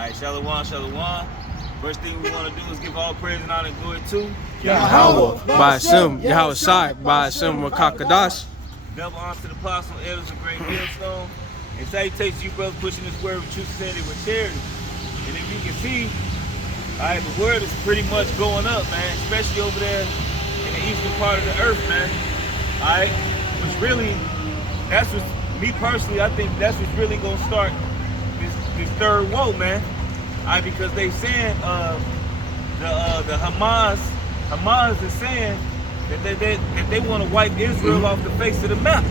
right, Shalom, Shalom. First thing we want to do is give all praise and honor and glory to Yahweh, Ba'ashem, Yahweh Shai, Ba'ashem, Wakakadash. double honor to the apostle, elders of Great Millstone. And salutations to you, brothers, pushing this word with truth, sincerity, with charity. And if you can see, all right, the word is pretty much going up, man, especially over there in the eastern part of the earth, man. All right, which really, that's what, me personally, I think that's what's really gonna start this third woe, man. All right, because they saying the Hamas is saying that they want to wipe Israel off the face of the map.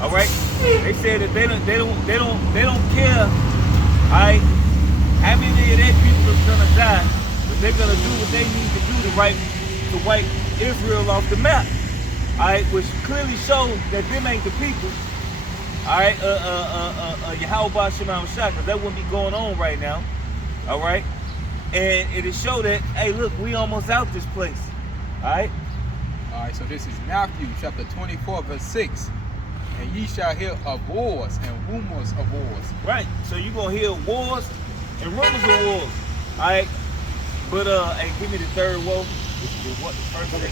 All right, they said that they don't care. All right, how many of their people is gonna die, but they're gonna do what they need to do to wipe Israel off the map. All right, which clearly shows that them ain't the people. All right, Yahweh Ba'ashem Shai, because that wouldn't be going on right now. All right, and it is show that, hey, look, we almost out this place. All right. All right, so this is Matthew chapter 24, verse 6. And ye shall hear of wars and rumors of wars. Right. So you're going to hear wars and rumors of wars. All right. But, hey, give me the third woe. What the first of that?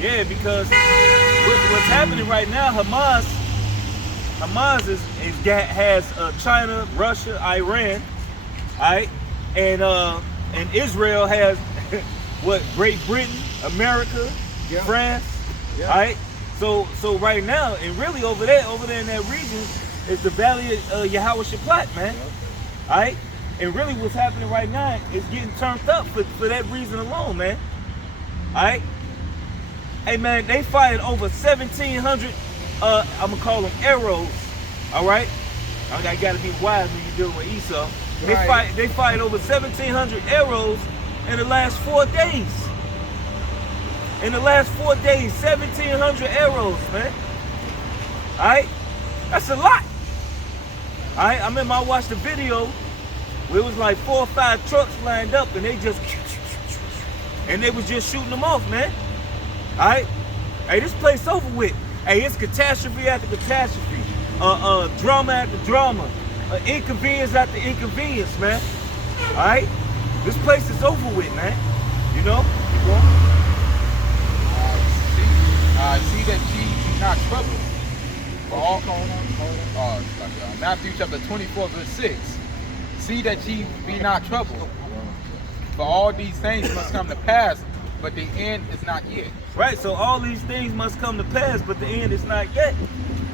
Yeah, because what's happening right now, Hamas has China, Russia, Iran, all right, and Israel has what, Great Britain, America, France, all right. So right now, and really over there in that region is the Valley of Yahweh Shaphat, man. All right, and really what's happening right now is getting turned up for that reason alone, man. All right. Hey man, they fired over 1,700. I'm gonna call them arrows. All right. I gotta be wise when you're dealing with Esau. Right. They fired over 1,700 arrows in the last 4 days. In the last 4 days, 1,700 arrows, man. All right, that's a lot. All right, I remember I watched a video where it was like 4 or 5 trucks lined up, and they was just shooting them off, man. All right, hey, this place over with. Hey, it's catastrophe after catastrophe, drama after drama, inconvenience after inconvenience, man. All right, this place is over with, man. You know, keep going. See that ye be not troubled. For all, Matthew chapter 24, verse 6. See that ye be not troubled. For all these things must come to pass, but the end is not yet. Right, so all these things must come to pass, but the end is not yet.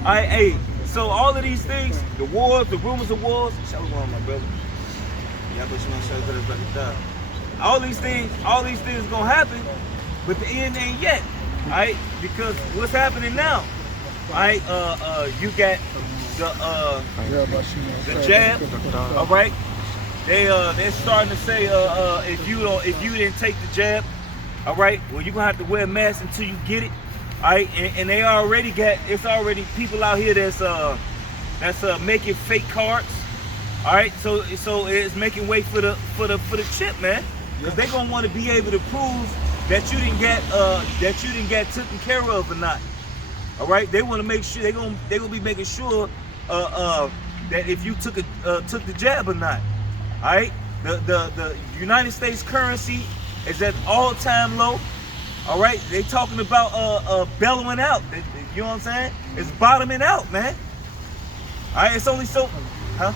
All right, hey, so all of these things, the wars, the rumors of wars, shalom, my brother. All these things gonna happen, but the end ain't yet. All right, because what's happening now? All right, you got the jab. All right, they're starting to say if you didn't take the jab, all right, well you're gonna have to wear a mask until you get it. All right, and they already got, it's already people out here that's making fake cards. All right, so it's making way for the chip, man, because they're gonna want to be able to prove that you didn't get taken care of or not. All right, they want to make sure they're gonna be making sure that if you took the jab or not. All right, the United States currency is at all-time low. All right, they talking about bellowing out. You know what I'm saying? It's bottoming out, man. All right, it's only so. Huh?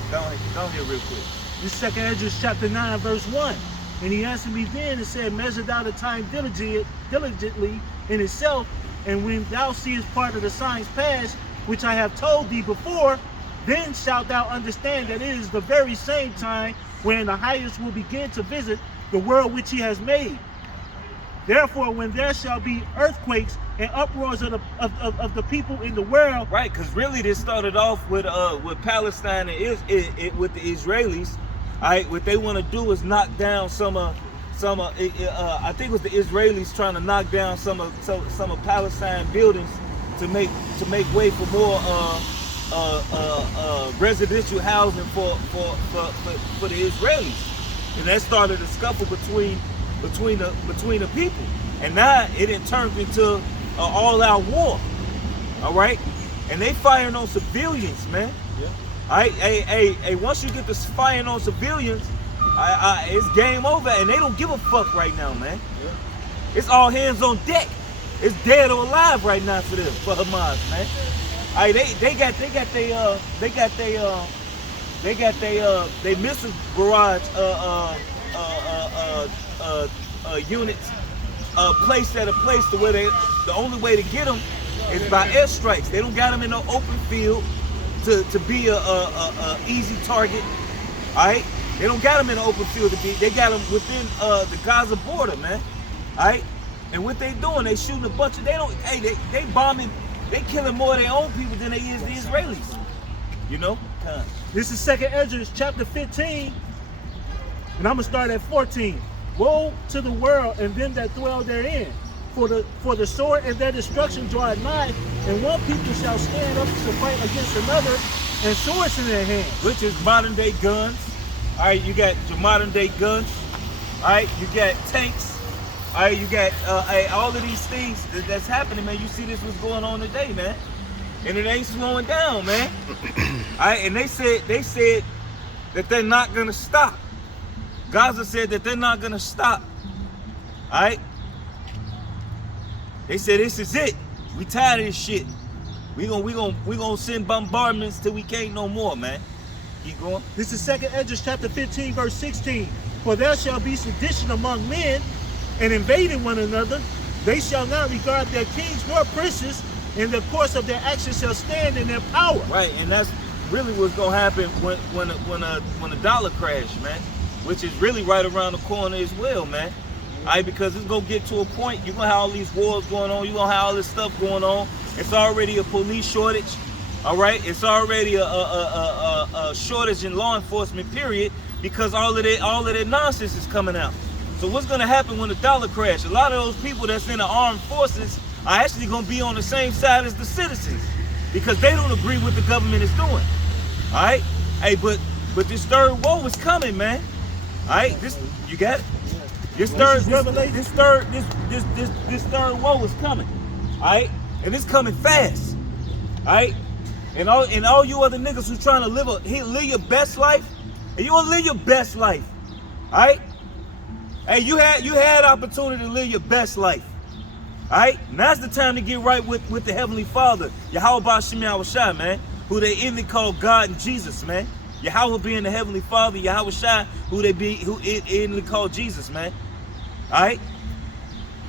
Go here real quick. This 2nd Esdras chapter 9, verse 1. And he answered me then and said, measure thou the time diligently in itself, and when thou seest part of the signs past, which I have told thee before, then shalt thou understand that it is the very same time when the highest will begin to visit the world which he has made. Therefore, when there shall be earthquakes and uproars of the people in the world. Right, because really this started off with Palestine and with the Israelis. All right, what they want to do is knock down I think it was the Israelis trying to knock down some of Palestine buildings to make way for more residential housing for the Israelis, and that started a scuffle between the people, and now it turned into an all-out war. All right, and they firing on civilians, man. Yeah. Once you get to firing on civilians, it's game over, and they don't give a fuck right now, man. Yeah. It's all hands on deck. It's dead or alive right now for them, for Hamas, man. They got they missile barrage units placed at a place to where the only way to get them is by airstrikes. They don't got them in the open field to be a easy target. All right, they don't got them in the open field to be. They got them within the Gaza border, man. All right, and what they doing? They shooting a bunch of. They don't. Hey, they bombing. They killing more of their own people than they is the Israelis. You know. This is 2nd Ezra chapter 15, and I'm gonna start at 14. Woe to the world and them that dwell therein, for the sword and their destruction draw nigh, and one people shall stand up to fight against another, and swords in their hands. Which is modern day guns. All right, you got your modern day guns. All right, you got tanks. All right, you got all of these things that's happening, man. You see this what's going on today, man, and it ain't slowing down, man. All right, and they said that they're not gonna stop. Gaza said that they're not gonna stop. All right, they said this is it. We tired of this shit. We gonna send bombardments till we can't no more, man. Keep going. This is 2nd Ezra chapter 15, verse 16. For there shall be sedition among men, and invading one another. They shall not regard their kings nor princes, and the course of their actions shall stand in their power. Right, and that's really what's gonna happen when the dollar crash, man. Which is really right around the corner as well, man. All right, because it's gonna get to a point. You're gonna have all these wars going on. You're gonna have all this stuff going on. It's already a police shortage. All right, it's already a shortage in law enforcement. Period, because all of that nonsense is coming out. So what's gonna happen when the dollar crash? A lot of those people that's in the armed forces are actually gonna be on the same side as the citizens because they don't agree with what the government is doing. All right, hey, but this third woe is coming, man. All right, this you got it. This third woe is coming. All right, and it's coming fast. All right, and all you other niggas who trying to live your best life, and you wanna live your best life. All right, hey, you had opportunity to live your best life. All right, now's the time to get right with the Heavenly Father, Yahweh Shem Yahushua, man, who they even call God and Jesus, man. Yahweh being the Heavenly Father, Yahweh Shai, who in call Jesus, man. All right?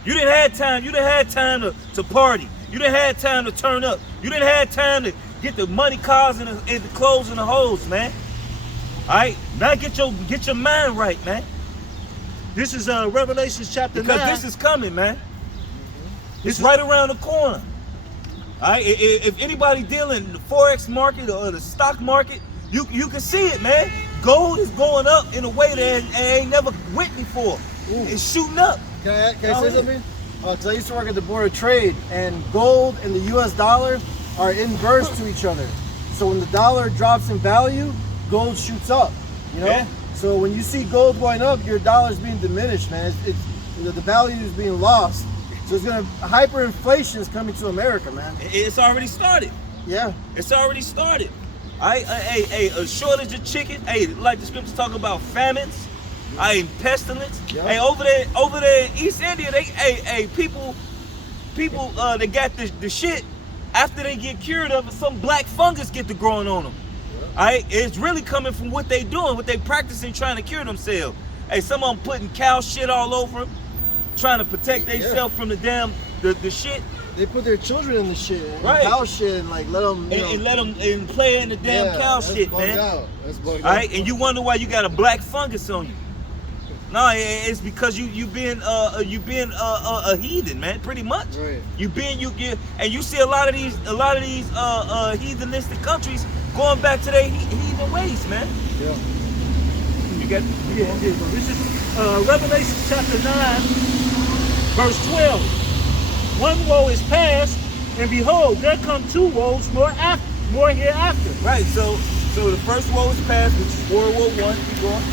You didn't have time. You didn't have time to party. You didn't have time to turn up. You didn't have time to get the money, cars, and the clothes and the hoes, man. All right? Now get your mind right, man. This is Revelation chapter 9. Because this is coming, man. It's right around the corner. All right? If anybody dealing in the Forex market or the stock market, you can see it, man. Gold is going up in a way that ain't never went before. Ooh. It's shooting up. Can I say something? Because I used to work at the Board of Trade, and gold and the U.S. dollar are inverse to each other. So when the dollar drops in value, gold shoots up. You know. Yeah. So when you see gold going up, your dollar's being diminished, man. It's the value is being lost. So it's hyperinflation is coming to America, man. It's already started. Yeah. It's already started. A shortage of chicken. Hey, like the scriptures talk about famines. Pestilence. Yeah. Hey, over there in East India, people they got the shit. After they get cured of it, some black fungus get to growing on them. Yeah. It's really coming from what they doing, what they practicing, trying to cure themselves. Hey, some of them putting cow shit all over them, trying to protect themselves from the damn the shit. They put their children in the shit, right? Cow shit, and like let them and let them and play in the damn cow shit, man. That's bugged all out. right, and you wonder why you got a black fungus on you. No, it's because you being a heathen, man. Pretty much. Right. And you see a lot of these heathenistic countries going back to their heathen ways, man. Yeah. You got This is Revelation chapter 9, verse 12. One woe is past, and behold, there come two woes more hereafter. Right. So the first woe is past, which is World War I. Keep going.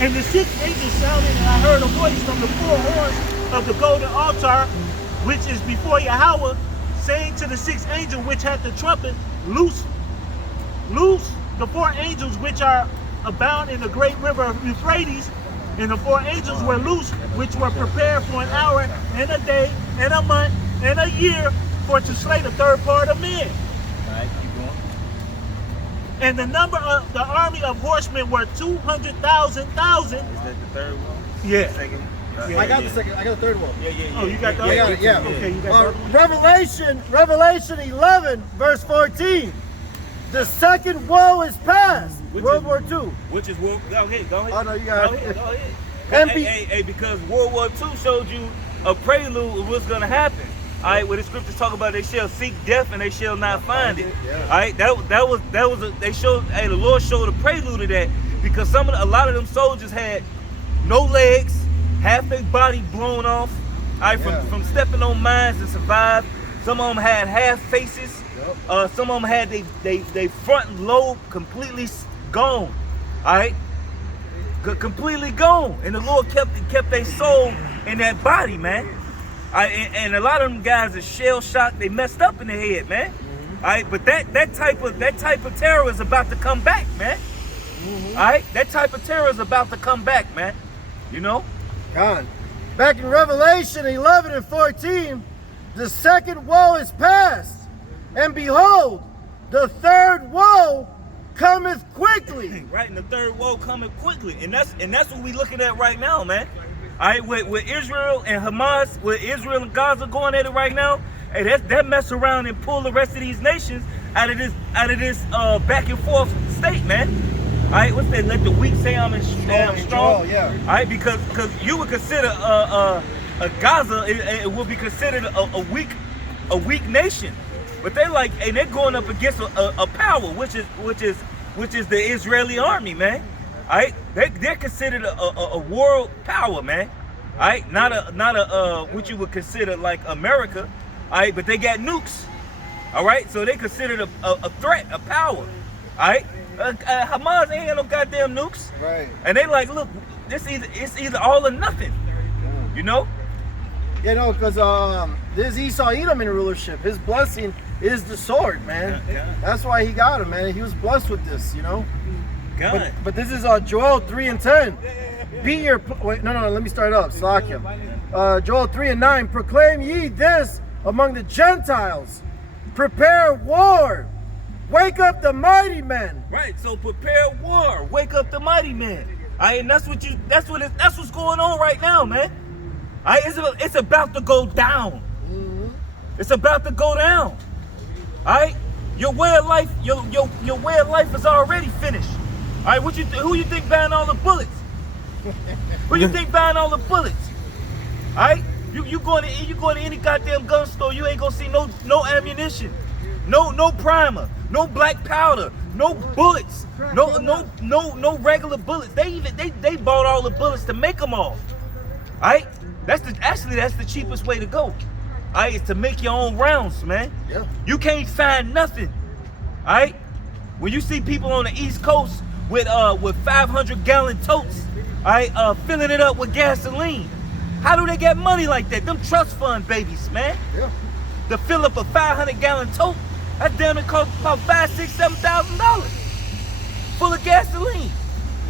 And the sixth angel sounded, and I heard a voice from the four horns of the golden altar, which is before Yahweh, saying to the sixth angel which had the trumpet, loose loose the 4 angels which are abound in the great river of Euphrates, and the 4 angels were loose, which were prepared for an hour and a day and a month and a year for to slay the third part of men. All right, keep going. And the number of the army of horsemen were 200,000. Is that the third one? Yeah. Second? Yeah. I got the second. I got the third one. Yeah. Oh, you got the I got other it, yeah. one? Okay, you got the other one? Revelation 11, verse 14. The second woe is past. Which World is- War II. Which is World. Go ahead. Oh, no, you got Go it. ahead. Go ahead. And Hey, because World War II showed you a prelude of what's gonna happen. All right, where the scriptures talk about they shall seek death and they shall not find it. Yeah. All right, that was they showed. Hey, the Lord showed a prelude of that because a lot of them soldiers had no legs, half their body blown off. All right, from stepping on mines to survive. Some of them had half faces. Some of them had they front lobe completely gone. All right, completely gone, and the Lord kept their soul in that body, man. And a lot of them guys are shell shocked. They messed up in the head, man. All right, but that type of terror is about to come back, man. All right, that type of terror is about to come back, man. You know. Gone. Back in Revelation 11 and 14, the second woe is past, and behold, the third woe cometh quickly. Right, and the third woe coming quickly, and that's what we looking at right now, man. All right, with Israel and Hamas, with Israel and Gaza going at it right now, hey, that mess around and pull the rest of these nations out of this back and forth state, man. All right, what's that? Let the weak say I'm strong. Yeah. All right, because you would consider Gaza it would be considered a weak nation, but they're like, and they're going up against a power, which is the Israeli army, man. All right, they're considered a world power, man. All right, not a what you would consider like America. All right, but they got nukes. All right, so they considered a threat, a power. All right, Hamas ain't got no goddamn nukes. Right. And they like, look, it's either all or nothing. You know? Yeah, no, because there's Esau Edom in rulership. His blessing is the sword, man. Yeah. That's why he got him, man. He was blessed with this, you know. God. But this is Joel 3 and 10. Be your wait, no, let me start up. Slakia. Joel 3 and 9. Proclaim ye this among the Gentiles. Prepare war. Wake up the mighty men. Right. So prepare war. Wake up the mighty men. And that's what's going on right now, man. It's about to go down. It's about to go down. All right. Your way of life, your way of life is already finished. All right. Who you think buying all the bullets? Who you think buying all the bullets? All right. You going to any goddamn gun store, you ain't gonna see no ammunition, no primer, no black powder, no bullets, no regular bullets. They bought all the bullets to make them all. All right. That's the cheapest way to go. All right, is to make your own rounds, man. Yeah. You can't find nothing. All right. When you see people on the East Coast with 500-gallon totes, all right, filling it up with gasoline, how do they get money like that? Them trust fund babies, man. Yeah. To fill up a 500-gallon tote, that damn it costs about $5,000, $6,000, $7,000 full of gasoline.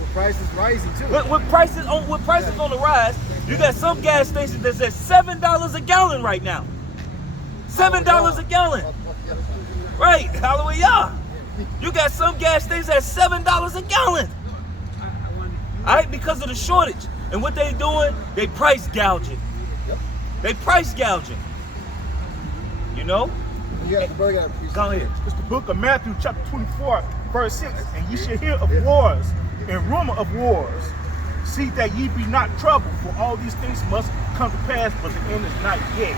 The price is rising too. With prices on the rise, you got some gas stations that's at $7 a gallon right now. $7 a gallon. Right, hallelujah. You got some gas stations at $7 a gallon. All right, because of the shortage. And what they doing, they price gouging. Yep. They price gouging. You know? You got the brother got a piece. Go ahead. It's the book of Matthew, chapter 24, verse 6. And ye shall hear of wars and rumor of wars. See that ye be not troubled, for all these things must come to pass, but the end is not yet.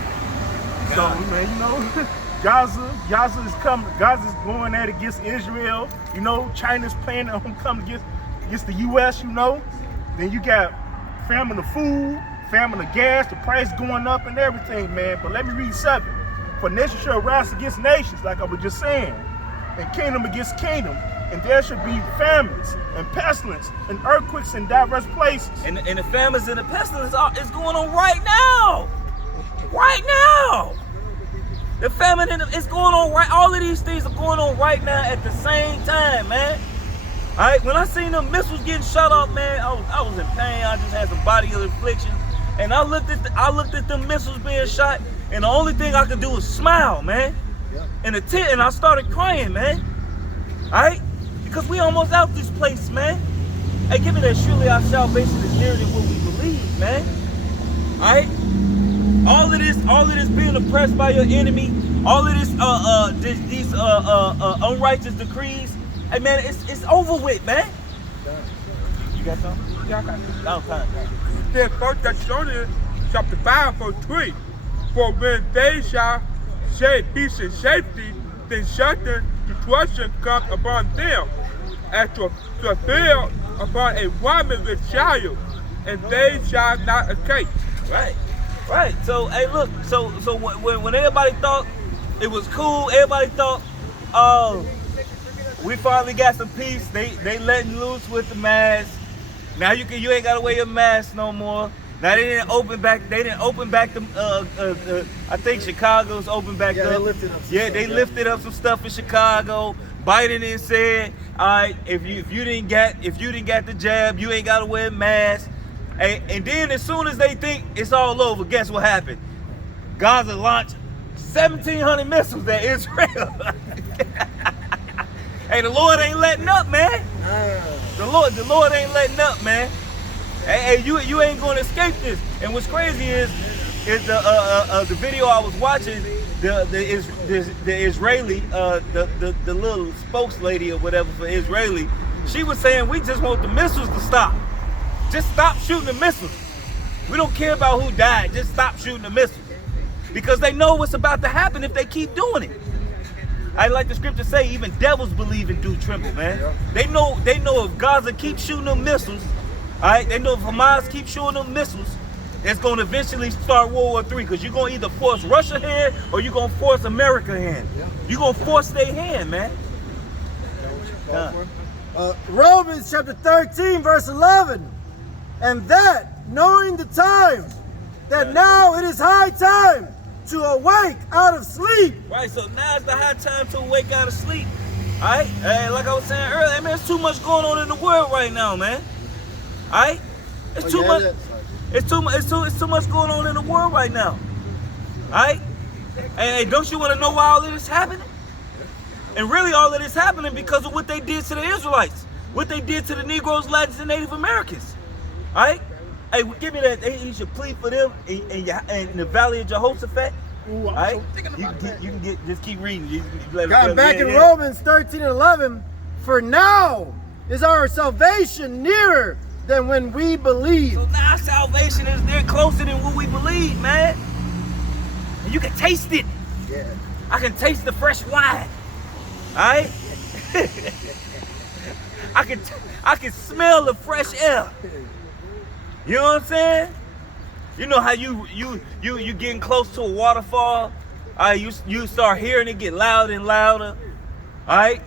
So, man, you know, Gaza is coming. Gaza's going at it against Israel. You know, China's planning on coming against the U.S., you know. Then you got famine of food, famine of gas, the price going up and everything, man. But let me read 7. For nation shall rise against nations, like I was just saying, and kingdom against kingdom, and there shall be famines and pestilence and earthquakes in diverse places. And the famines and the pestilence is going on right now. Right now. The famine is going on right. All of these things are going on right now at the same time, man. All right, when I seen them missiles getting shot off, man, I was in pain. I just had some body affliction, and I looked at them missiles being shot, and the only thing I could do was smile, man. In the tent, and I started crying, man. All right, because we almost out this place, man. Hey, give me that. Surely our salvation is nearer than what we believe, man. All right. All of this being oppressed by your enemy, all of these unrighteous decrees, hey man, it's over with, man. You got something? Yeah, I got it. No time. Then 1 Thessalonians chapter 5 verse 3. For when they shall say peace and safety, then certain destruction comes upon them, as to fill upon a woman with child, and they shall not escape. Right. So hey, look. So when everybody thought it was cool, everybody thought, oh, we finally got some peace. They letting loose with the mask. Now you ain't gotta wear your mask no more. Now they didn't open back the. I think Chicago's opened back up. They lifted up some yeah, stuff, they lifted up some stuff in Chicago. Biden then said, all right, if you didn't get the jab, you ain't gotta wear a mask. And then as soon as they think it's all over, guess what happened? Gaza launched 1,700 missiles at Israel. Hey, the Lord ain't letting up, man. The Lord ain't letting up, man. Hey, you ain't gonna escape this. And what's crazy is the video I was watching, the Israeli, the little spokeslady or whatever for Israeli, she was saying we just want the missiles to stop. Just stop shooting the missiles. We don't care about who died. Just stop shooting the missiles. Because they know what's about to happen if they keep doing it. I like the scripture say, even devils believe and do tremble, man. Yeah. They know if Gaza keeps shooting them missiles, all right, they know if Hamas keeps shooting them missiles, it's going to eventually start World War III, because you're going to either force Russia hand or you're going to force America hand. Yeah. You're going to force their hand, man. Romans chapter 13, verse 11. And that, knowing the time, that now it is high time to awake out of sleep. Right, so now it's the high time to awake out of sleep. All right, hey, like I was saying earlier, man, there's too much going on in the world right now, man. All right, it's too much. It's too much going on in the world right now. All right, hey, don't you want to know why all of this is happening? And really, all of this happening because of what they did to the Israelites, what they did to the Negroes, Latins, and Native Americans. All right. Hey, give me that. He should plead for them in the Valley of Jehoshaphat. Ooh, I'm right? so thinking about that. You can just keep reading. God, back in Romans 13 and 11, for now is our salvation nearer than when we believe. So now salvation is there closer than what we believe, man. And you can taste it. Yeah. I can taste the fresh wine. All right. I can smell the fresh air. You know what I'm saying? You know how you getting close to a waterfall? You start hearing it get louder and louder. All right?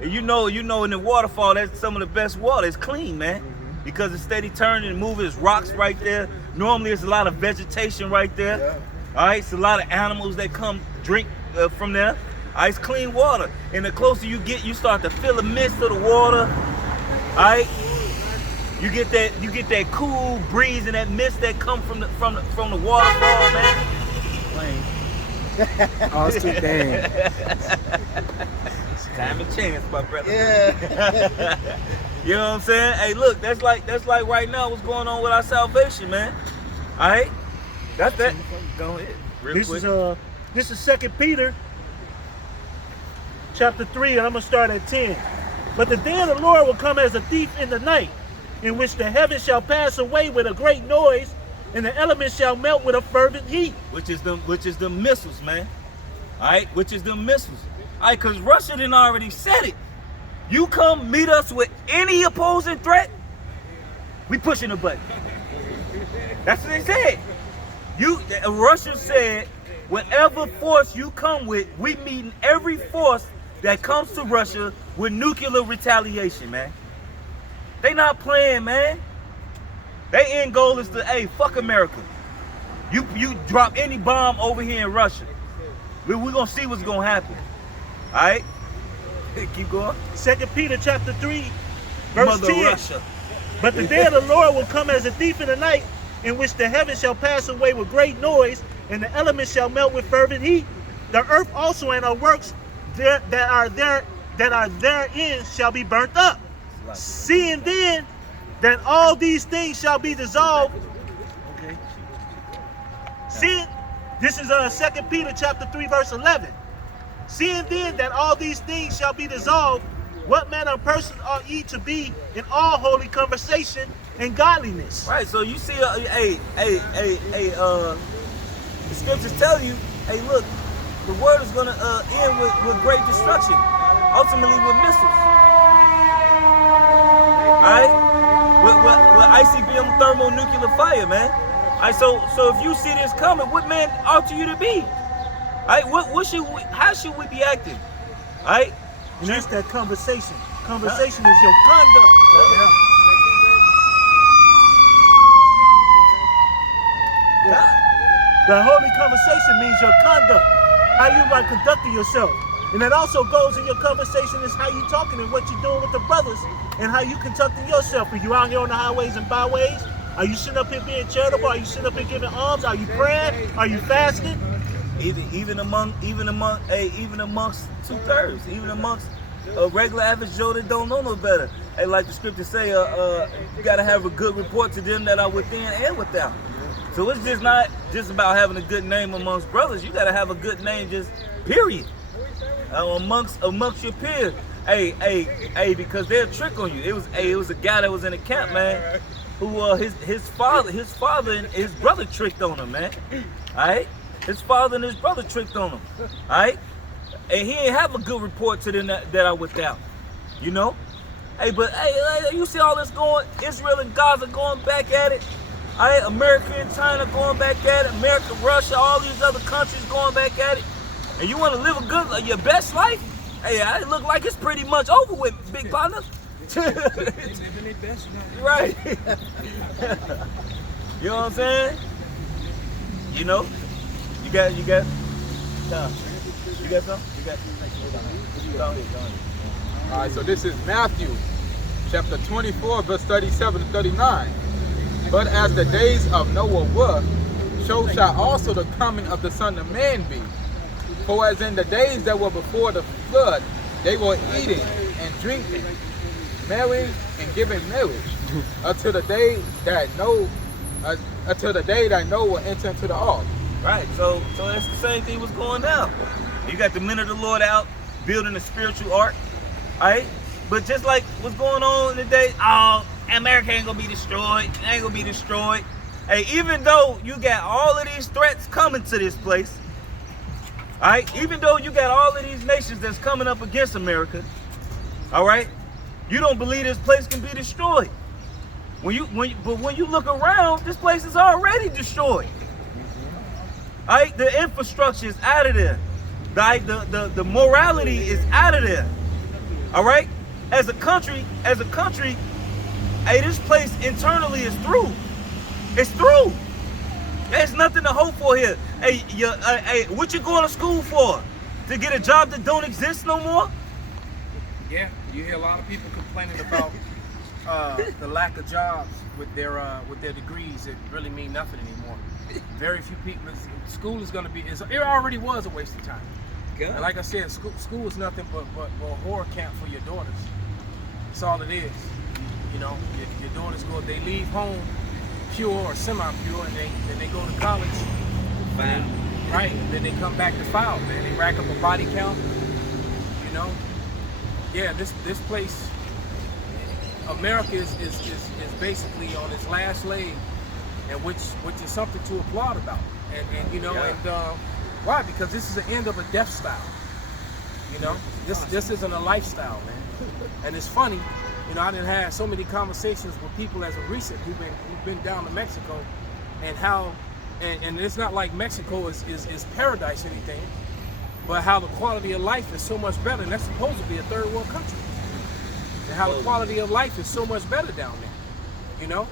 And you know in the waterfall, that's some of the best water. It's clean, man. Because it's steady turning and moving. There's rocks right there. Normally there's a lot of vegetation right there. Yeah. All right? It's a lot of animals that come drink from there. All right? It's clean water. And the closer you get, you start to feel the mist of the water. All right? You get that cool breeze and that mist that come from the waterfall, man. Oh, it's too damn. Time and chance, my brother. Yeah. You know what I'm saying? Hey, look, that's like right now what's going on with our salvation, man. All right, that's that. Go ahead. This is 2 Peter, chapter 3, and I'm gonna start at 10. But the day of the Lord will come as a thief in the night, in which the heavens shall pass away with a great noise, and the elements shall melt with a fervent heat. Which is the missiles, man. All right, which is the missiles. All right, because Russia done already said it. You come meet us with any opposing threat, we pushing the button. That's what they said. Russia said, whatever force you come with, we meeting every force that comes to Russia with nuclear retaliation, man. They not playing, man. Their end goal is to, hey, fuck America. You drop any bomb over here in Russia. We're gonna see what's gonna happen. All right, keep going. 2 Peter chapter 3, verse Mother 10. Russia. But the day of the Lord will come as a thief in the night, in which the heavens shall pass away with great noise, and the elements shall melt with fervent heat. The earth also and her works that are therein shall be burnt up. Seeing then that all these things shall be dissolved. Okay. Seeing, this is 2 Peter chapter 3, verse 11. Seeing then that all these things shall be dissolved, what manner of person ought ye to be in all holy conversation and godliness? Right, so you see, the scriptures tell you, hey, look, the world is gonna end with great destruction, ultimately with missiles. Alright? With ICBM thermonuclear fire, man. Alright, so if you see this coming, what man ought you to be? Alright, how should we be acting? Alright? And that's that conversation. Conversation is your conduct. The holy conversation means your conduct. How you are conducting yourself. And that also goes in your conversation is how you talking and what you're doing with the brothers and how you conducting yourself. Are you out here on the highways and byways? Are you sitting up here being charitable? Are you sitting up here giving alms? Are you praying? Are you fasting? Even amongst 2/3, even amongst a regular average Joe that don't know no better. Hey, like the scriptures say, you gotta have a good report to them that are within and without. So it's just not just about having a good name amongst brothers. You gotta have a good name, just period. Amongst your peers. Hey, because they'll trick on you. It was a guy that was in the camp, man, who his father and his brother tricked on him, man. Alright? His father and his brother tricked on him. Alright? And he ain't have a good report to them that are without. You know? Hey, but you see all this going, Israel and Gaza going back at it. Alright, America and China going back at it, America, Russia, all these other countries going back at it. And you want to live your best life? Hey, it look like it's pretty much over with, big partner. Right. You know what I'm saying? You know? You got something? You got something? All right, so this is Matthew chapter 24, verse 37 to 39. But as the days of Noah were, so shall also the coming of the Son of Man be. For as in the days that were before the flood, they were eating and drinking, marrying and giving marriage, until the day that Noah entered into the ark. Right, so that's the same thing was going down. You got the men of the Lord out building a spiritual ark, right? But just like what's going on today, America ain't gonna be destroyed. It ain't gonna be destroyed. Hey, even though you got all of these threats coming to this place, all right? Even though you got all of these nations that's coming up against America, all right? You don't believe this place can be destroyed. When you look around, this place is already destroyed. All right? The infrastructure is out of there. The morality is out of there. All right? As a country, hey, this place internally is through. It's through. There's nothing to hope for here. Hey, what you going to school for? To get a job that don't exist no more? Yeah, you hear a lot of people complaining about the lack of jobs with their degrees that really mean nothing anymore. Very few people. School is going to be. It already was a waste of time. Good. And like I said, school is nothing but a horror camp for your daughters. That's all it is. You know, your daughters they leave home pure or semi-pure, and they go to college. Fine. Right. And then they come back to foul, man. They rack up a body count. You know. Yeah, this place, America is basically on its last leg, and which is something to applaud about. And you know, why? Because this is the end of a death style. You know, this isn't a lifestyle, man. And it's funny, you know, I done had so many conversations with people as of recent who've been down to Mexico, and how, and it's not like Mexico is paradise or anything, but how the quality of life is so much better, and that's supposed to be a third world country. And how the quality of life is so much better down there, you know.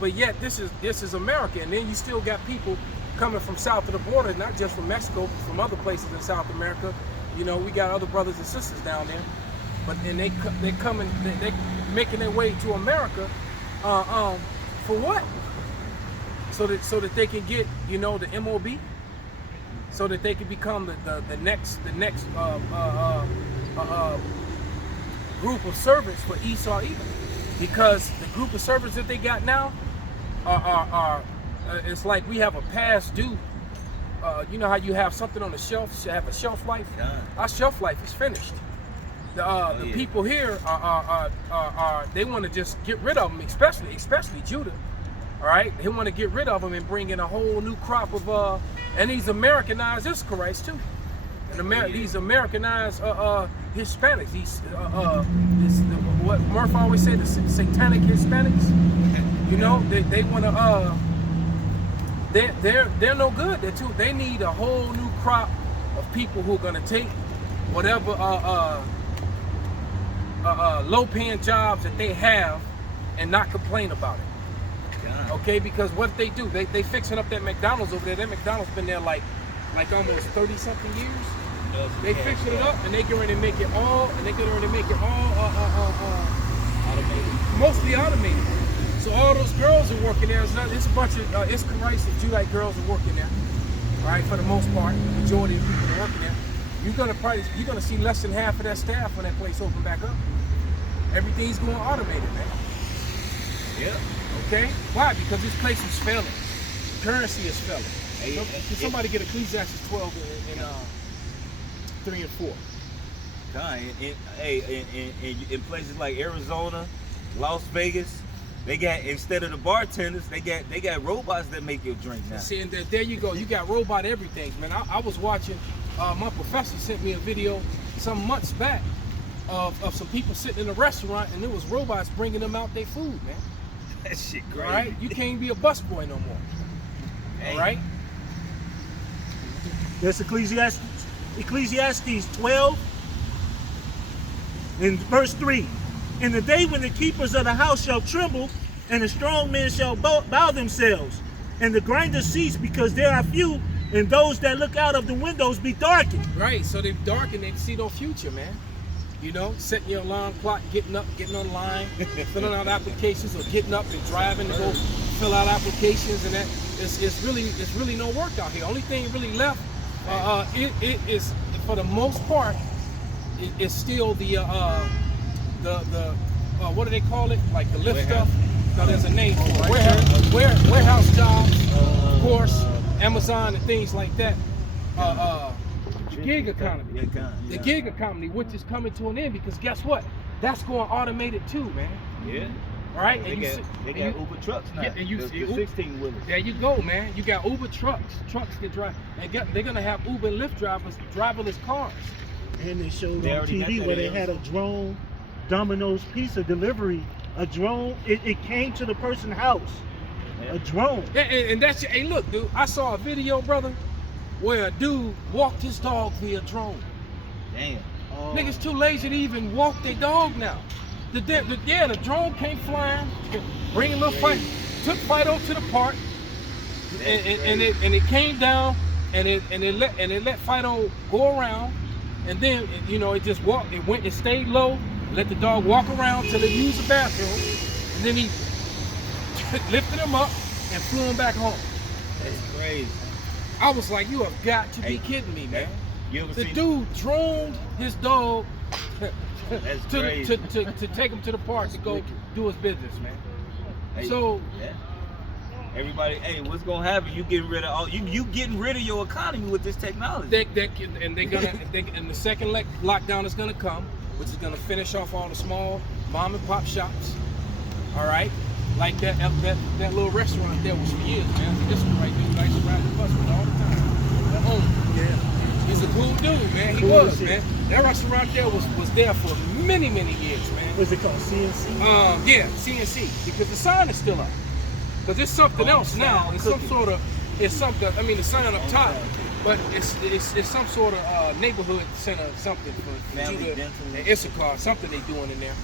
But yet this is America, and then you still got people coming from south of the border, not just from Mexico, but from other places in South America. You know, we got other brothers and sisters down there, but and they coming, they making their way to America, for what? So that they can get, you know, the MOB, so that they can become the next group of servants for Esau Edom, because the group of servants that they got now are it's like we have a past due. You know how you have something on the shelf, you have a shelf life. Done. Our shelf life is finished. The people here are they want to just get rid of them, especially Judah. All right, they want to get rid of them and bring in a whole new crop of and these Americanized Israelites too, and these Americanized Hispanics. These what Murph always say, the satanic Hispanics. You know, they want to they're no good. They need a whole new crop of people who are gonna take whatever low-paying jobs that they have and not complain about it. Okay, because what they do, they fixing up that McDonald's over there. That McDonald's been there like almost 30-something years. They fixing it up and they get ready to make it all, automated, mostly automated. So all those girls are working there. It's a bunch of Issacharites and Judite girls are working there. All right, for the most part, the majority of people are working there. You're gonna see less than half of that staff when that place open back up. Everything's going automated, man. Yeah. Okay? Why? Because this place is failing. Currency is failing. Hey, Can somebody get Ecclesiastes 12 in 3 and 4? In places like Arizona, Las Vegas, they got, instead of the bartenders, they got robots that make your drink now. See, and there you go. You got robot everything, man. I was watching. My professor sent me a video some months back of some people sitting in a restaurant, and there was robots bringing them out their food, man. That shit crazy. All right, you can't be a busboy no more. Hey. All right. That's Ecclesiastes 12 in verse 3. In the day when the keepers of the house shall tremble, and the strong men shall bow themselves, and the grinders cease because there are few, and those that look out of the windows be darkened. Right, so they've darkened, they see no future, man. You know, setting your alarm clock, getting up, getting online, filling out applications, or getting up and driving to go fill out applications, and that it's really no work out here. Only thing really left, it is, for the most part, it's still the what do they call it? Like the lift stuff. No, there's a name for it. Warehouse jobs, of course, Amazon and things like that. The gig economy. The gig economy, which is coming to an end, because guess what? That's going automated too, man. Yeah. Right? They got Uber trucks now. Yeah, and you the see 16 wheelers. There you go, man. You got Uber trucks that drive, and they're gonna have Uber and Lyft drivers, driverless cars. And they showed They on already got TV that where they in had a drone, Domino's pizza delivery, a drone. It came to the person's house. Yeah. A drone. And that's, hey, look, dude, I saw a video, brother, where a dude walked his dog via drone. Damn. Niggas too lazy to even walk their dog now. The drone came flying, bringing little fight, took Fido to the park, and it came down, and it let Fido go around, and then it just walked. It went and stayed low, let the dog walk around till it used the bathroom, and then he lifted him up and flew him back home. That's crazy. I was like, you have got to be kidding me, man. You ever The seen dude droned his dog That's to crazy. take him to the park to go do his business, man. Hey, So yeah. Everybody, hey, what's gonna happen? You getting rid of all you getting rid of your economy with this technology. and the second lockdown is gonna come, which is gonna finish off all the small mom and pop shops. All right, like that little restaurant there was for years, man. This one right there, I used to ride the bus with all the time. The owner. Yeah. He's a cool dude, man. He Cool was, shit. man. That restaurant there was there for many years, man. What's it called? CNC? Yeah, CNC, because the sign is still up. Because it's something else now. It's some sort of, the sign up top, but it's some sort of neighborhood center, something for Family Judah dental. and Issachar, something they doing in there.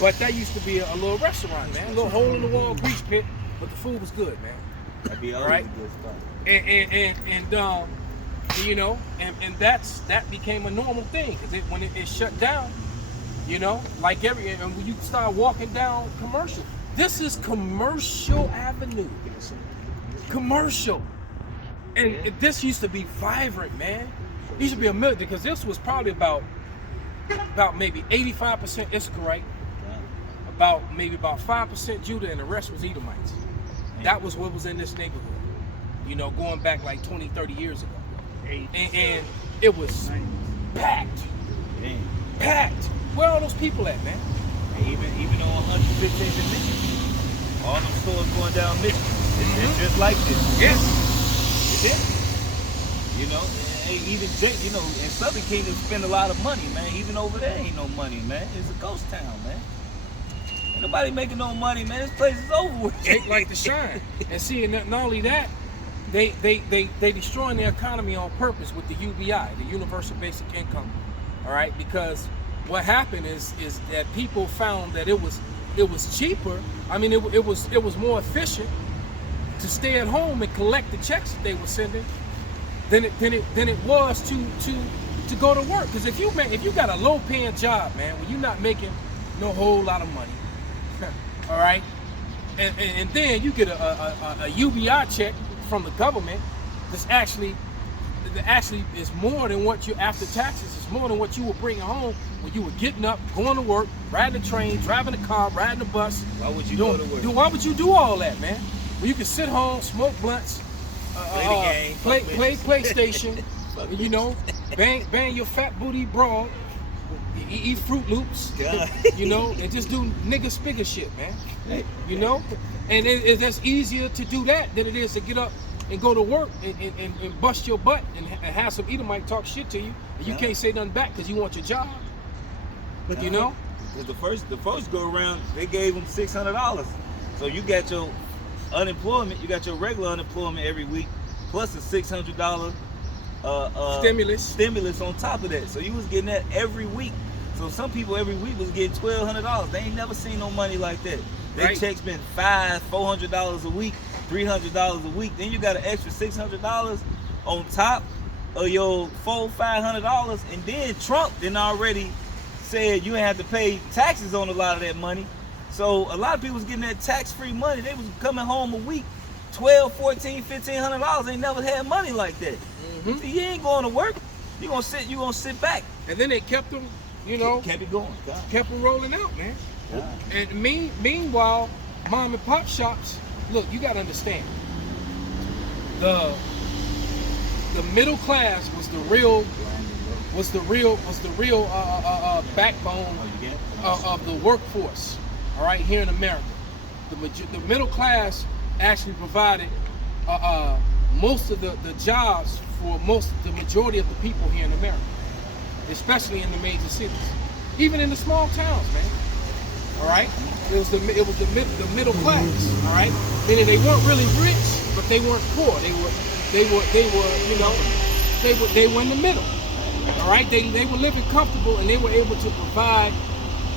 But that used to be a little restaurant, man. A little hole in the wall grease pit, but the food was good, man. That'd be always Right. a good spot. And you know, and that became a normal thing because when it shut down, you know, like and when you start walking down Commercial, this is Commercial Avenue, Commercial, and this used to be vibrant, man. It used to be a million because this was probably about maybe 85% Issacharite, maybe about 5% Judah, and the rest was Edomites. That was what was in this neighborhood, you know, going back like 20, 30 years ago. And it was packed. Damn. Packed. Where are all those people at, man? And even on 115th and Michigan, all them stores going down Michigan, it's just like this. Yes. It's it. You know, and even you know, in Southern Kingdom spend a lot of money, man. Even over there ain't no money, man. It's a ghost town, man. Ain't nobody making no money, man. This place is over with. Take like the shine. And see, and not only that, they destroying the economy on purpose with the UBI, the Universal Basic Income. All right, because what happened is that people found that it was cheaper. I mean, it was more efficient to stay at home and collect the checks that they were sending than it was to go to work. Because if you got a low paying job, man, where you're not making no whole lot of money, all right, and then you get a UBI check from the government that actually is more than what you, after taxes, it's more than what you were bringing home when you were getting up, going to work, riding the train, driving the car, riding the bus. Why would you go to work? Why would you do all that, man? Well, you can sit home, smoke blunts, Play the game, play fuck PlayStation, you know, bang your fat booty broad, eat Fruit Loops, God. you know, and just do nigga spigger shit, man. You know, and that's easier to do that than it is to get up and go to work and bust your butt and have some Edomite talk shit to you, and you can't say nothing back because you want your job. You know? Because the first go around, they gave them $600. So you got your unemployment, you got your regular unemployment every week, plus a $600 stimulus on top of that. So you was getting that every week. So some people every week was getting $1,200. They ain't never seen no money like that. Their Right. checks been $400 a week, $300 a week. Then you got an extra $600 on top of your $500. And then Trump then already said you ain't have to pay taxes on a lot of that money. So a lot of people was getting that tax-free money. They was coming home a week, $1,200, $1,400, $1,500. They never had money like that. Mm-hmm. You ain't going to work. You gonna sit back. And then they kept them, you know, Kept it going. God. kept them rolling out, man. God. And meanwhile, mom and pop shops, look, you gotta understand, the middle class was the real backbone of the workforce. All right, here in America, the middle class actually provided most of the jobs for the majority of the people here in America, especially in the major cities, even in the small towns, man. All right, it was the middle class. All right, meaning they weren't really rich, but they weren't poor. They were you know, they were in the middle. All right, they were living comfortable and they were able to provide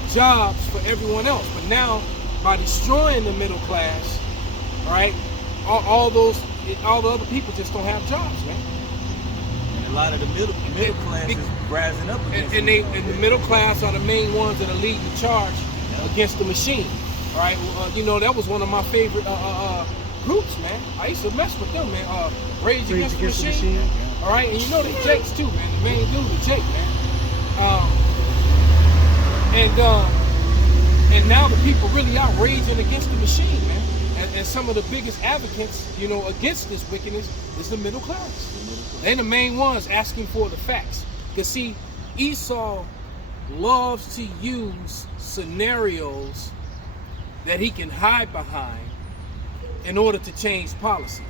jobs for everyone else. But now, by destroying the middle class, all right, all the other people just don't have jobs, man. And a lot of the middle class is rising up against And the middle class are the main ones that are leading the charge against the machine. All right, you know, that was one of my favorite groups, man. I used to mess with them, man. Rage Against the Machine. All right, and you know the Jakes too, man. The main dude, the Jake, man. And now the people really out raging against the machine, man. And some of the biggest advocates, you know, against this wickedness is the middle class. They're the main ones asking for the facts. Because see, Esau loves to use scenarios that he can hide behind in order to change policy.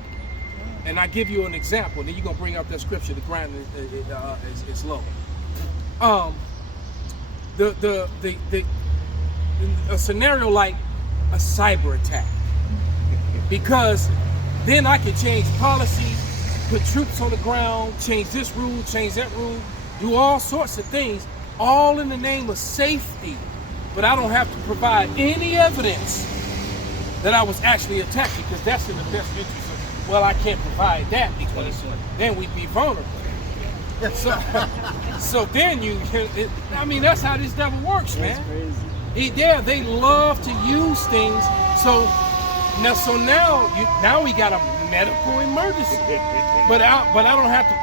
And I give you an example, and then you're gonna bring up that scripture. The ground is low. A scenario like a cyber attack, because then I can change policy, put troops on the ground, change this rule, change that rule, do all sorts of things, all in the name of safety. But I don't have to provide any evidence that I was actually attacked, because that's in the best interest well, I can't provide that because then we'd be vulnerable. So then I mean, that's how this devil works, man. They love to use things. So now we got a medical emergency. But I don't have to,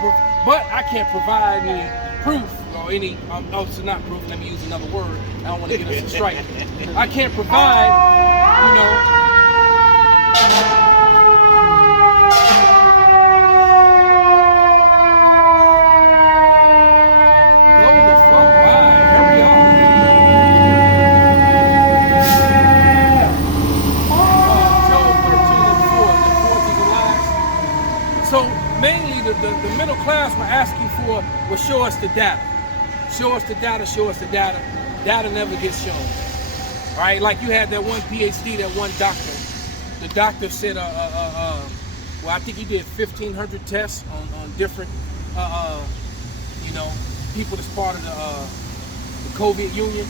but I can't provide any proof or any, it's not proof, let me use another word. I don't want to get us a strike. I can't provide, Go the fuck by, hurry up. Job 13:4, the fourth is the last. So mainly the middle class were asking for, well, show us the data. Show us the data, show us the data. Data never gets shown. All right, like you had that one PhD, that one doctor. The doctor said, well, I think he did 1,500 tests on different, people that's part of the COVID union.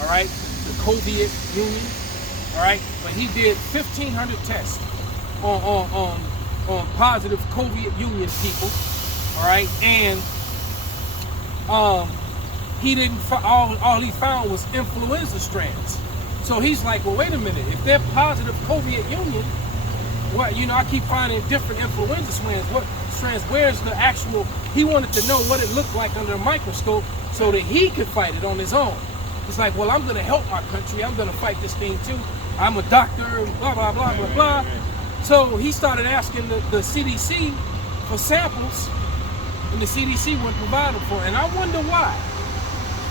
All right, the COVID union. All right, but he did 1,500 tests on positive COVID union people. All right, and he didn't. All he found was influenza strands. So he's like, well, wait a minute. If they're positive COVID union, what I keep finding different influenza strands. What strands? Where's the actual? He wanted to know what it looked like under a microscope so that he could fight it on his own. It's like, well, I'm going to help my country. I'm going to fight this thing too. I'm a doctor. Blah blah blah blah blah. So he started asking the CDC for samples. And the CDC wouldn't provide them for it. And I wonder why.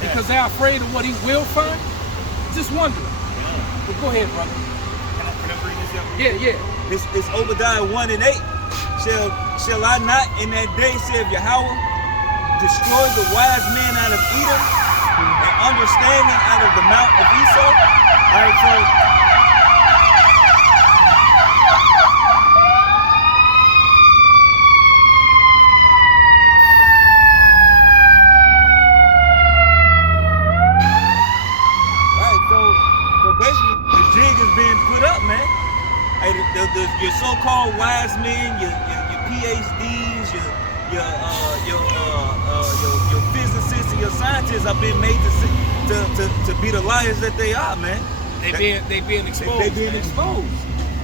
Because they're afraid of what he will find? Just wondering. But go ahead, brother. Can I bring this up? Yeah. It's Obadiah 1:8. Shall I not in that day, saith Yahweh, destroy the wise men out of Edom and understanding out of the mount of Esau? All right, so basically, the jig is being put up, man. Hey, your so-called wise men, your PhDs, your physicists, and your scientists are being made to be the liars that they are, man. They being exposed. They being exposed.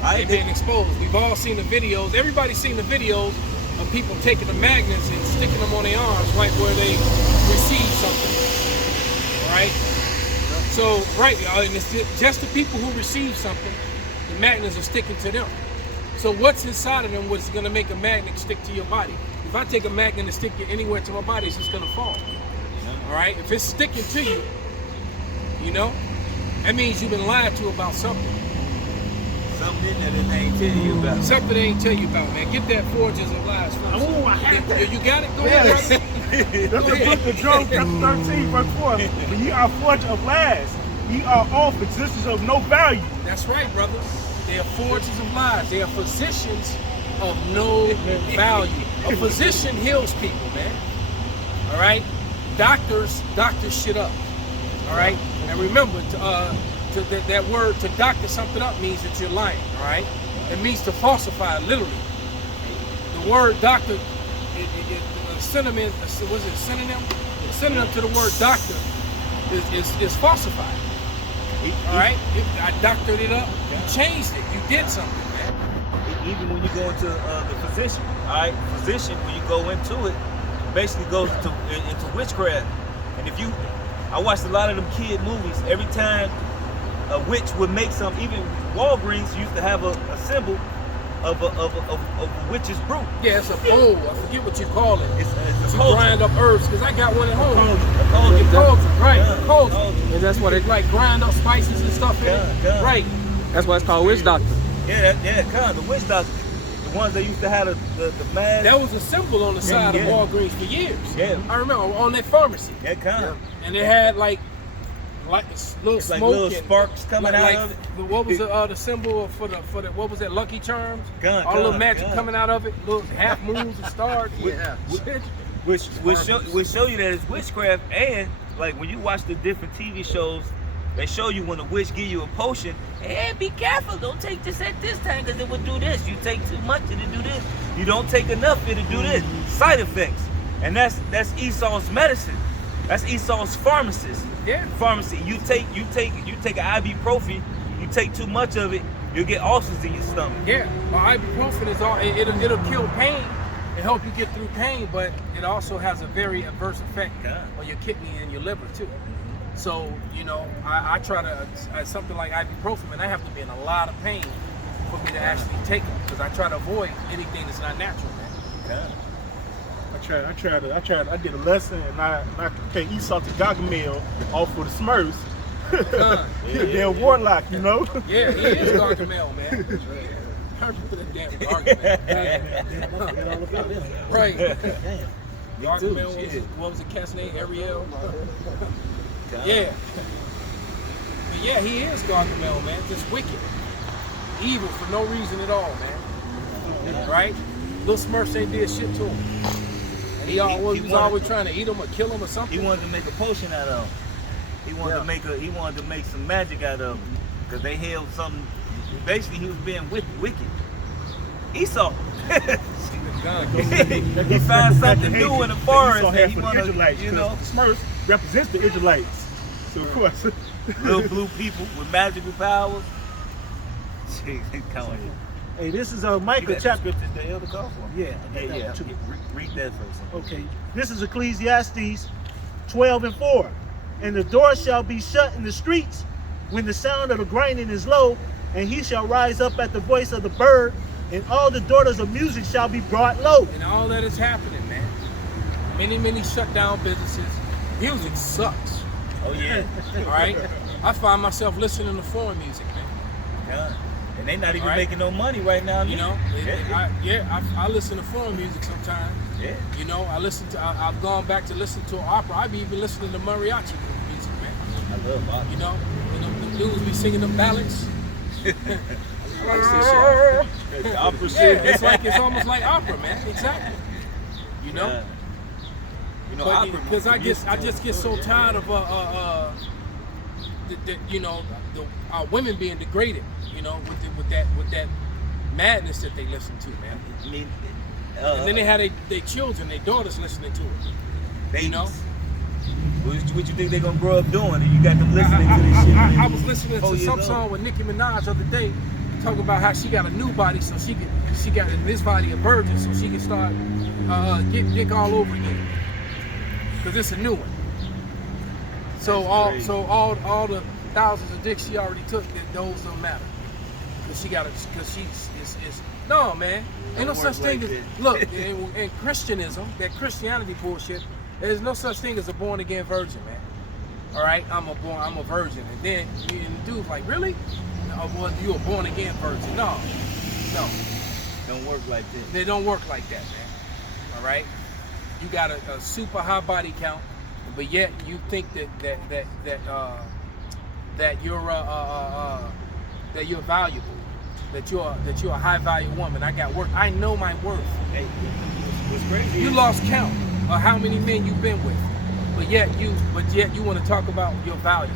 They being exposed. We've all seen the videos. Everybody's seen the videos of people taking the magnets and sticking them on their arms right where they receive something. All right? So, and it's just the people who receive something, the magnets are sticking to them. So what's inside of them was going to make a magnet stick to your body. If I take a magnet and stick it anywhere to my body, it's just going to fall. All right? If it's sticking to you, that means you've been lied to about something. Something in there that they ain't telling you about. Something they ain't tell you about, man. Get that Forges of Lies first. Oh, I have that. You got it? Go ahead, brother. That's the book of Job, chapter 13, verse 4. But ye are forged of lies. Ye are all physicians of no value. That's right, brother. They are forges of lies. They are physicians of no value. A physician heals people, man. All right? Doctors shit up. All right? And remember, that word to doctor something up means that you're lying. All right? It means to falsify, literally. The word doctor, synonym, was it synonym? The synonym to the word doctor is falsified. All right? I doctored it up. You changed it. You did something, man. Even when you go into the physician, all right? Physician, when you go into it, basically goes into witchcraft. And I watched a lot of them kid movies. Every time a witch would make some, even Walgreens used to have a symbol of a witch's brew. Yeah, it's a bowl. I forget what you call it. It's to grind up herbs, because I got one at home. A cauldron, right? Yeah, Cauldron. And that's what it Like grind up spices and stuff in it. Yeah. Right. That's why it's called witch doctor. The witch doctor. The ones that used to have the mask. That was a symbol on the side of Walgreens for years. Yeah. I remember on that pharmacy. Yeah, kind of. And it had like little It's like smoke little and sparks coming out of it. What was the symbol for the what was that, Lucky Charms? All little magic gun. coming out of it, little half moons and stars. Yeah. Which show you that it's witchcraft. And like when you watch the different TV shows They show you when the witch give you a potion, hey, be careful, don't take this at this time because it will do this. You take too much, it'll do this. You don't take enough, it'll do this. Side effects. And that's Esau's medicine. That's Esau's pharmacist. Yeah. Pharmacy. You take an ibuprofen, you take too much of it, you'll get ulcers in your stomach. Yeah, well, ibuprofen is all. It'll kill pain and help you get through pain, but it also has a very adverse effect on your kidney and your liver too. So you know, I try to something like ibuprofen, and I have to be in a lot of pain for me to actually take it because I try to avoid anything that's not natural, man. I did a lesson and I compared Esau to Gargamel off for the Smurfs. They're a warlock, you know? Yeah, he is Gargamel, man. How'd you put a damn Gargamel? Right. Gargamel was, what was the cat's name? Ariel? Yeah. But yeah, he is Gargamel, man. Just wicked. Evil for no reason at all, man. Right? Little Smurfs ain't did shit to him. And he was always trying to eat him or kill him or something. He wanted to make a potion out of him. He wanted to make some magic out of him because they held something. Basically, he was being wicked. Esau. He found something new in the forest. Esau And he for the wanted, Israelites, you know, the Smurfs represents the Israelites. So of course, little blue people with magical powers. Jeez, come on. hey, this is You Micah got chapter. the scriptures the elder call for? Yeah, Yeah. Read that first. Okay, this is Ecclesiastes 12:4. And the door shall be shut in the streets when the sound of the grinding is low, and he shall rise up at the voice of the bird, and all the daughters of music shall be brought low. And all that is happening, man. Many shut down businesses. Music sucks. Oh yeah. All right? I find myself listening to foreign music, man. Yeah. And they not even Right. making no money right now. You know? Yeah. I listen to foreign music sometimes. Yeah. You know, I've gone back to listen to opera. I be even listening to mariachi music, man. I love opera. You know, the dudes be singing them ballads. I like this shit. The opera Yeah, shit. it's almost like opera, man. Exactly. You know, Yeah. You know, opera because I music just get so tired of our women being degraded. You know, with that madness that they listen to, man. I mean, And then they had their children, their daughters listening to it. babies. You know? What you think they're gonna grow up doing? And you got them listening to this shit. I was listening 4 to years some old. song with Nicki Minaj the other day, talking about how she got a new body, so she got in this body a virgin, so she can start getting dick all over again, because it's a new one. So all the thousands of dicks she already took, those don't matter, because she's no, man. Ain't no Don't such work thing like as that. look in Christianism, that Christianity bullshit. There's no such thing as a born again virgin, man. All right, I'm a virgin, and then the dude's like, really? No, well, you a born again virgin? No, Don't work like this. they don't work like that, man. All right, you got a super high body count, but yet you think that you're valuable, that you're a high value woman. I got worth. I know my worth. Hey, what's crazy? You lost count of how many men you've been with, but yet you want to talk about your value.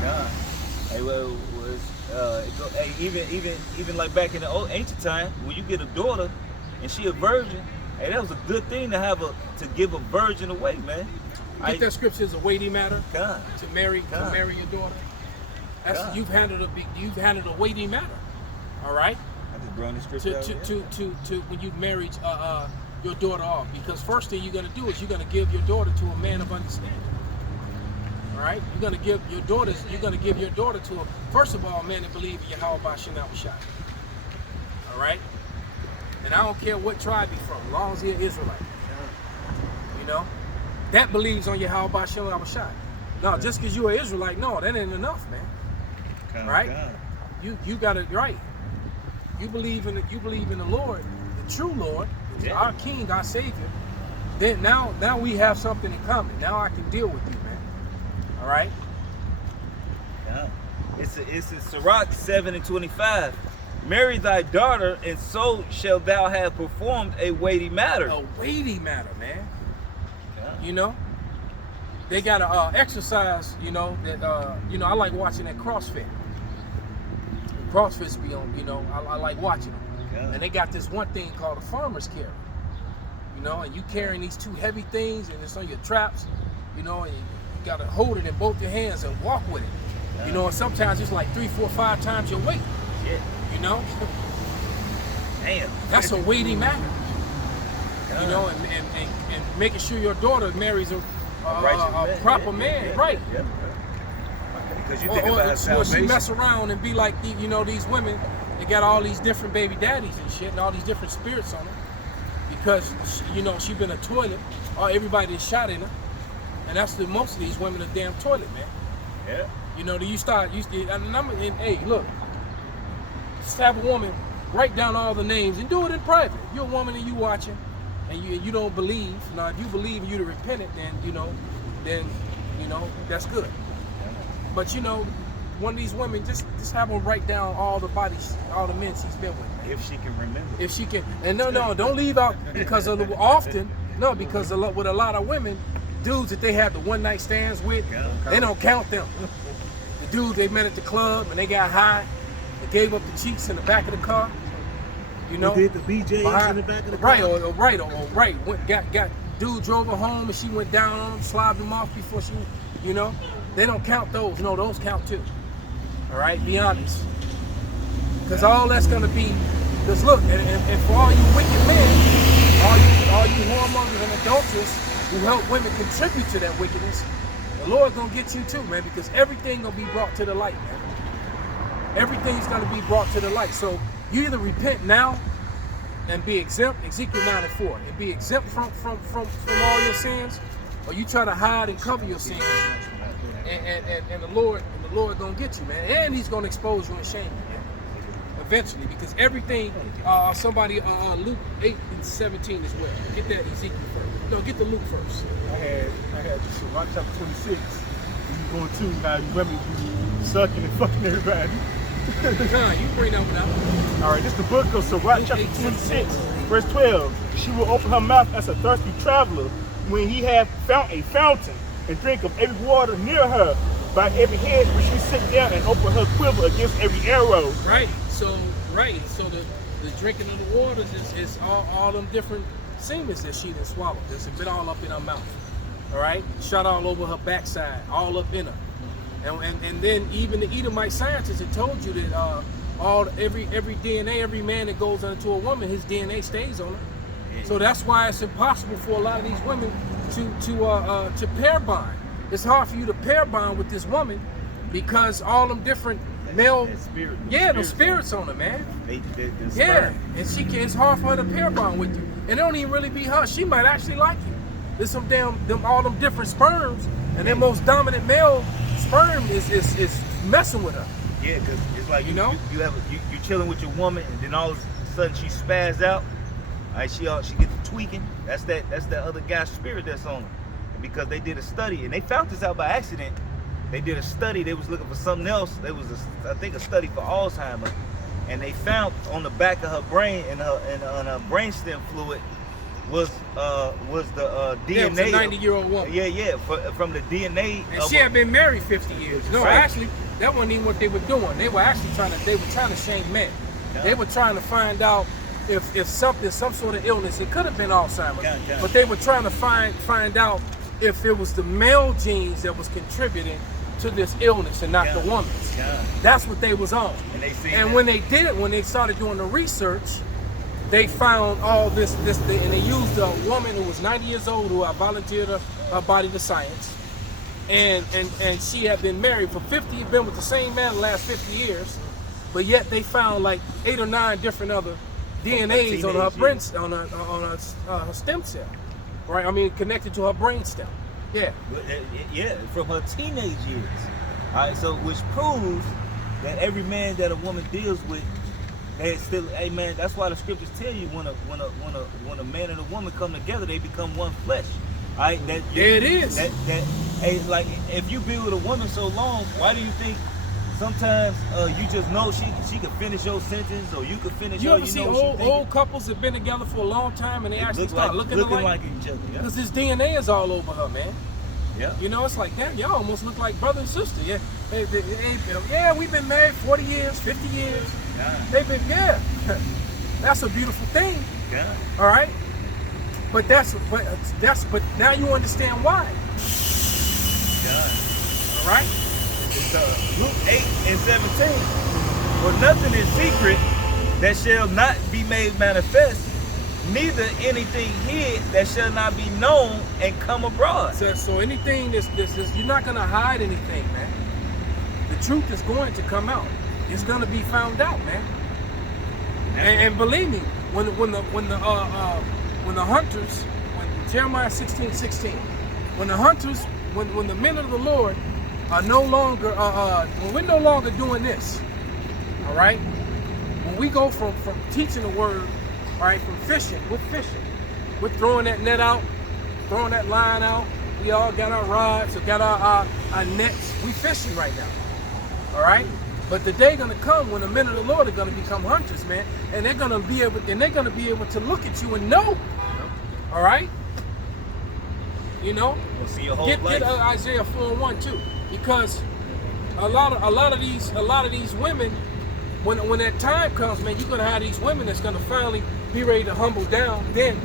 God. Hey, well, even like back in the old ancient time, when you get a daughter and she a virgin, hey, that was a good thing to give a virgin away, man. Get that scripture is a weighty matter God. to marry your daughter. God. You've handled a weighty matter. All right. I just brought this scripture out. To when you married your daughter off, because first thing you're gonna do is you're gonna give your daughter to a man of understanding. All right, you're gonna give your daughter to first of all a man that believes in Yahweh Ba'Shem Shai. All right, and I don't care what tribe he's from, as long as he's an Israelite. You know, that believes on Yahweh Ba'Shem Shai. No, just because you're an Israelite, no, that ain't enough, man. Right? You got it right. You believe in the Lord, the true Lord, our King, our Savior. Then now we have something in common. Now I can deal with you, man. All right. Yeah. It's in Sirach 7:25. Marry thy daughter, and so shall thou have performed a weighty matter. A weighty matter, man. Yeah. You know, they got a exercise, you know, that I like watching that CrossFit. CrossFits be on, I like watching them. Yeah. And they got this one thing called a farmer's carry. And you carrying these two heavy things and it's on your traps, and you gotta hold it in both your hands and walk with it. Yeah. And sometimes it's like 3, 4, 5 times your weight. Shit. Damn. That's a weighty matter. And making sure your daughter marries a proper man, right? Yep. Because you think about Or she salvation. mess around and be like, these women, they got all these different baby daddies and shit and all these different spirits on her. Because, she been a toilet, or everybody is shot in her. And that's most of these women a damn toilet, man. Yeah. Hey, look, just have a woman write down all the names and do it in private. If you're a woman and you watching, and you don't believe. Now, if you believe and you're repentant, then that's good. But one of these women, just have her write down all the men she's been with. If she can remember. If she can, and no, don't leave out because with a lot of women, dudes that they had the one night stands with, they don't count them. The dudes they met at the club and they got high, they gave up the cheeks in the back of the car. Who did the BJs in the back of the car? Right. Got dude drove her home and she went down on him, slobbed him off before she, they don't count those. No, those count too. All right, be honest. Because all that's gonna be, because look, and for all you wicked men, all you whoremongers and adulterers who help women contribute to that wickedness, the Lord's gonna get you too, man, because everything gonna be brought to the light, man. Everything's gonna be brought to the light. So you either repent now and be exempt, Ezekiel 9:4, and be exempt from all your sins, or you try to hide and cover your sins, and the Lord gonna get you, man, and He's gonna expose you and shame you, man, eventually, because everything. Luke 8:17 as well. Get that Ezekiel first. No, get the Luke first. I had just Rock chapter 26. You going to how you women be sucking and fucking everybody. Nah, you bring that one out. All right, this is the book of Sirach chapter 26, verse 12. She will open her mouth as a thirsty traveler when he hath found a fountain and drink of every water near her. By every head where she sit down and open her quiver against every arrow. Right. So the drinking of the waters is all them different semens that she done swallowed. It's been all up in her mouth. All right, shot all over her backside, all up in her. And then even the Edomite scientists had told you that every DNA, every man that goes into a woman, his DNA stays on her. So that's why it's impossible for a lot of these women to pair bond. It's hard for you to pair bond with this woman because all them different male, the spirits on her, man. And it's hard for her to pair bond with you. And it don't even really be her. She might actually like you. There's some all them different sperms, and their most dominant male sperm is messing with her. Yeah, because it's like you chilling with your woman, and then all of a sudden she spaz out. All right, she gets to tweaking. That's that other guy's spirit that's on her. Because they did a study, and they found this out by accident. They did a study. They was looking for something else. There was I think a study for Alzheimer, and they found on the back of her brain and on her brainstem fluid was the DNA. Yeah, it was a 90-year-old woman. Yeah, from the DNA. And she had been married 50 years. No, right. Actually, that wasn't even what they were doing. They were actually trying to shame men. Yeah. They were trying to find out if some sort of illness. It could have been Alzheimer's, Yeah. but they were trying to find out if it was the male genes that was contributing to this illness and not the woman's. Yeah. That's what they was on. And when they did it, when they started doing the research, they found all this, and they used a woman who was 90 years old who had volunteered her body to science, and she had been married for 50, been with the same man the last 50 years, but yet they found like 8 or 9 different other DNAs on her her stem cell, right? I mean, connected to her brain stem. Yeah. Yeah, from her teenage years. All right, so which proves that every man that a woman deals with, they still, hey man, that's why the scriptures tell you when a man and a woman come together, they become one flesh. All right, there it is. Hey, like if you be with a woman so long, why do you think sometimes you just know she can finish your sentence, or you could finish? You ever see old couples that been together for a long time and they actually start looking like each other? Because this DNA is all over her, man. Yeah. You know, it's like, damn, y'all almost look like brother and sister. Yeah, yeah, we've been married 40 years, 50 years. Yeah. They've been, yeah. That's a beautiful thing. Yeah. All right. But but now you understand why. Yeah. All right. It's Luke 8:17. For nothing is secret that shall not be made manifest, neither anything hid that shall not be known and come abroad. So anything this you're not gonna hide anything, man. The truth is going to come out. It's gonna be found out, man. And believe me, when the hunters, when Jeremiah 16:16, when the hunters, when the men of the Lord are no longer, when we're no longer doing this, all right. When we go from teaching the word, all right, from fishing, we're throwing that net out, throwing that line out. We all got our rods, we got our nets. We fishing right now, all right. But the day gonna come when the men of the Lord are gonna become hunters, man, and they're gonna be able to look at you and know, all right. You know, You'll see your whole get life. Isaiah 4:1 too, because a lot of these women, when that time comes, man, you're gonna have these women that's gonna finally be ready to humble down. Then,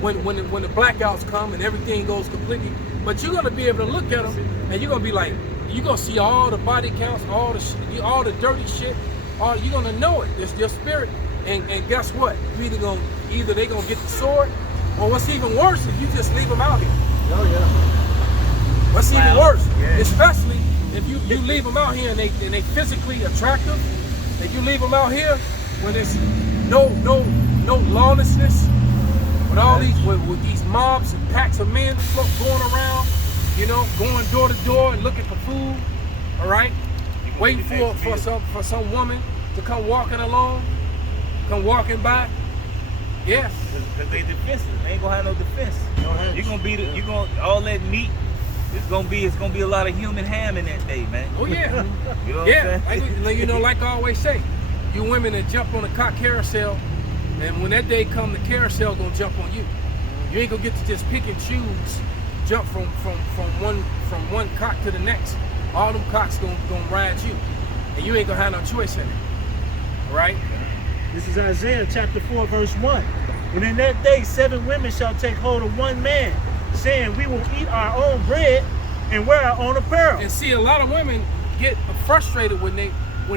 when the blackouts come and everything goes completely, but you're gonna be able to look at them and you're gonna be like, you're gonna see all the body counts, all the dirty shit, you're gonna know it. It's your spirit, and guess what? Either they gonna get the sword, or what's even worse, if you just leave them out here. Oh yeah. What's even worse, Yeah. especially if you leave them out here and they physically attractive. If you leave them out here when there's no lawlessness, with all with these mobs and packs of men going around, you know, going door to door and looking for food, all right, waiting for some woman to come walking along, come walking by. Yes. Because they defensive. They ain't gonna have no defense. You're gonna all that meat. It's gonna be a lot of human ham in that day, man. Oh yeah. You know what Yeah, I'm saying? like I always say, you women that jump on the cock carousel, and when that day come, the carousel gonna jump on you. You ain't gonna get to just pick and choose, jump from one cock to the next. All them cocks gonna ride you, and you ain't gonna have no choice in it. All right? This is Isaiah chapter 4, verse 1. And in that day, 7 women shall take hold of one man, saying, we will eat our own bread and wear our own apparel. And see, a lot of women get frustrated when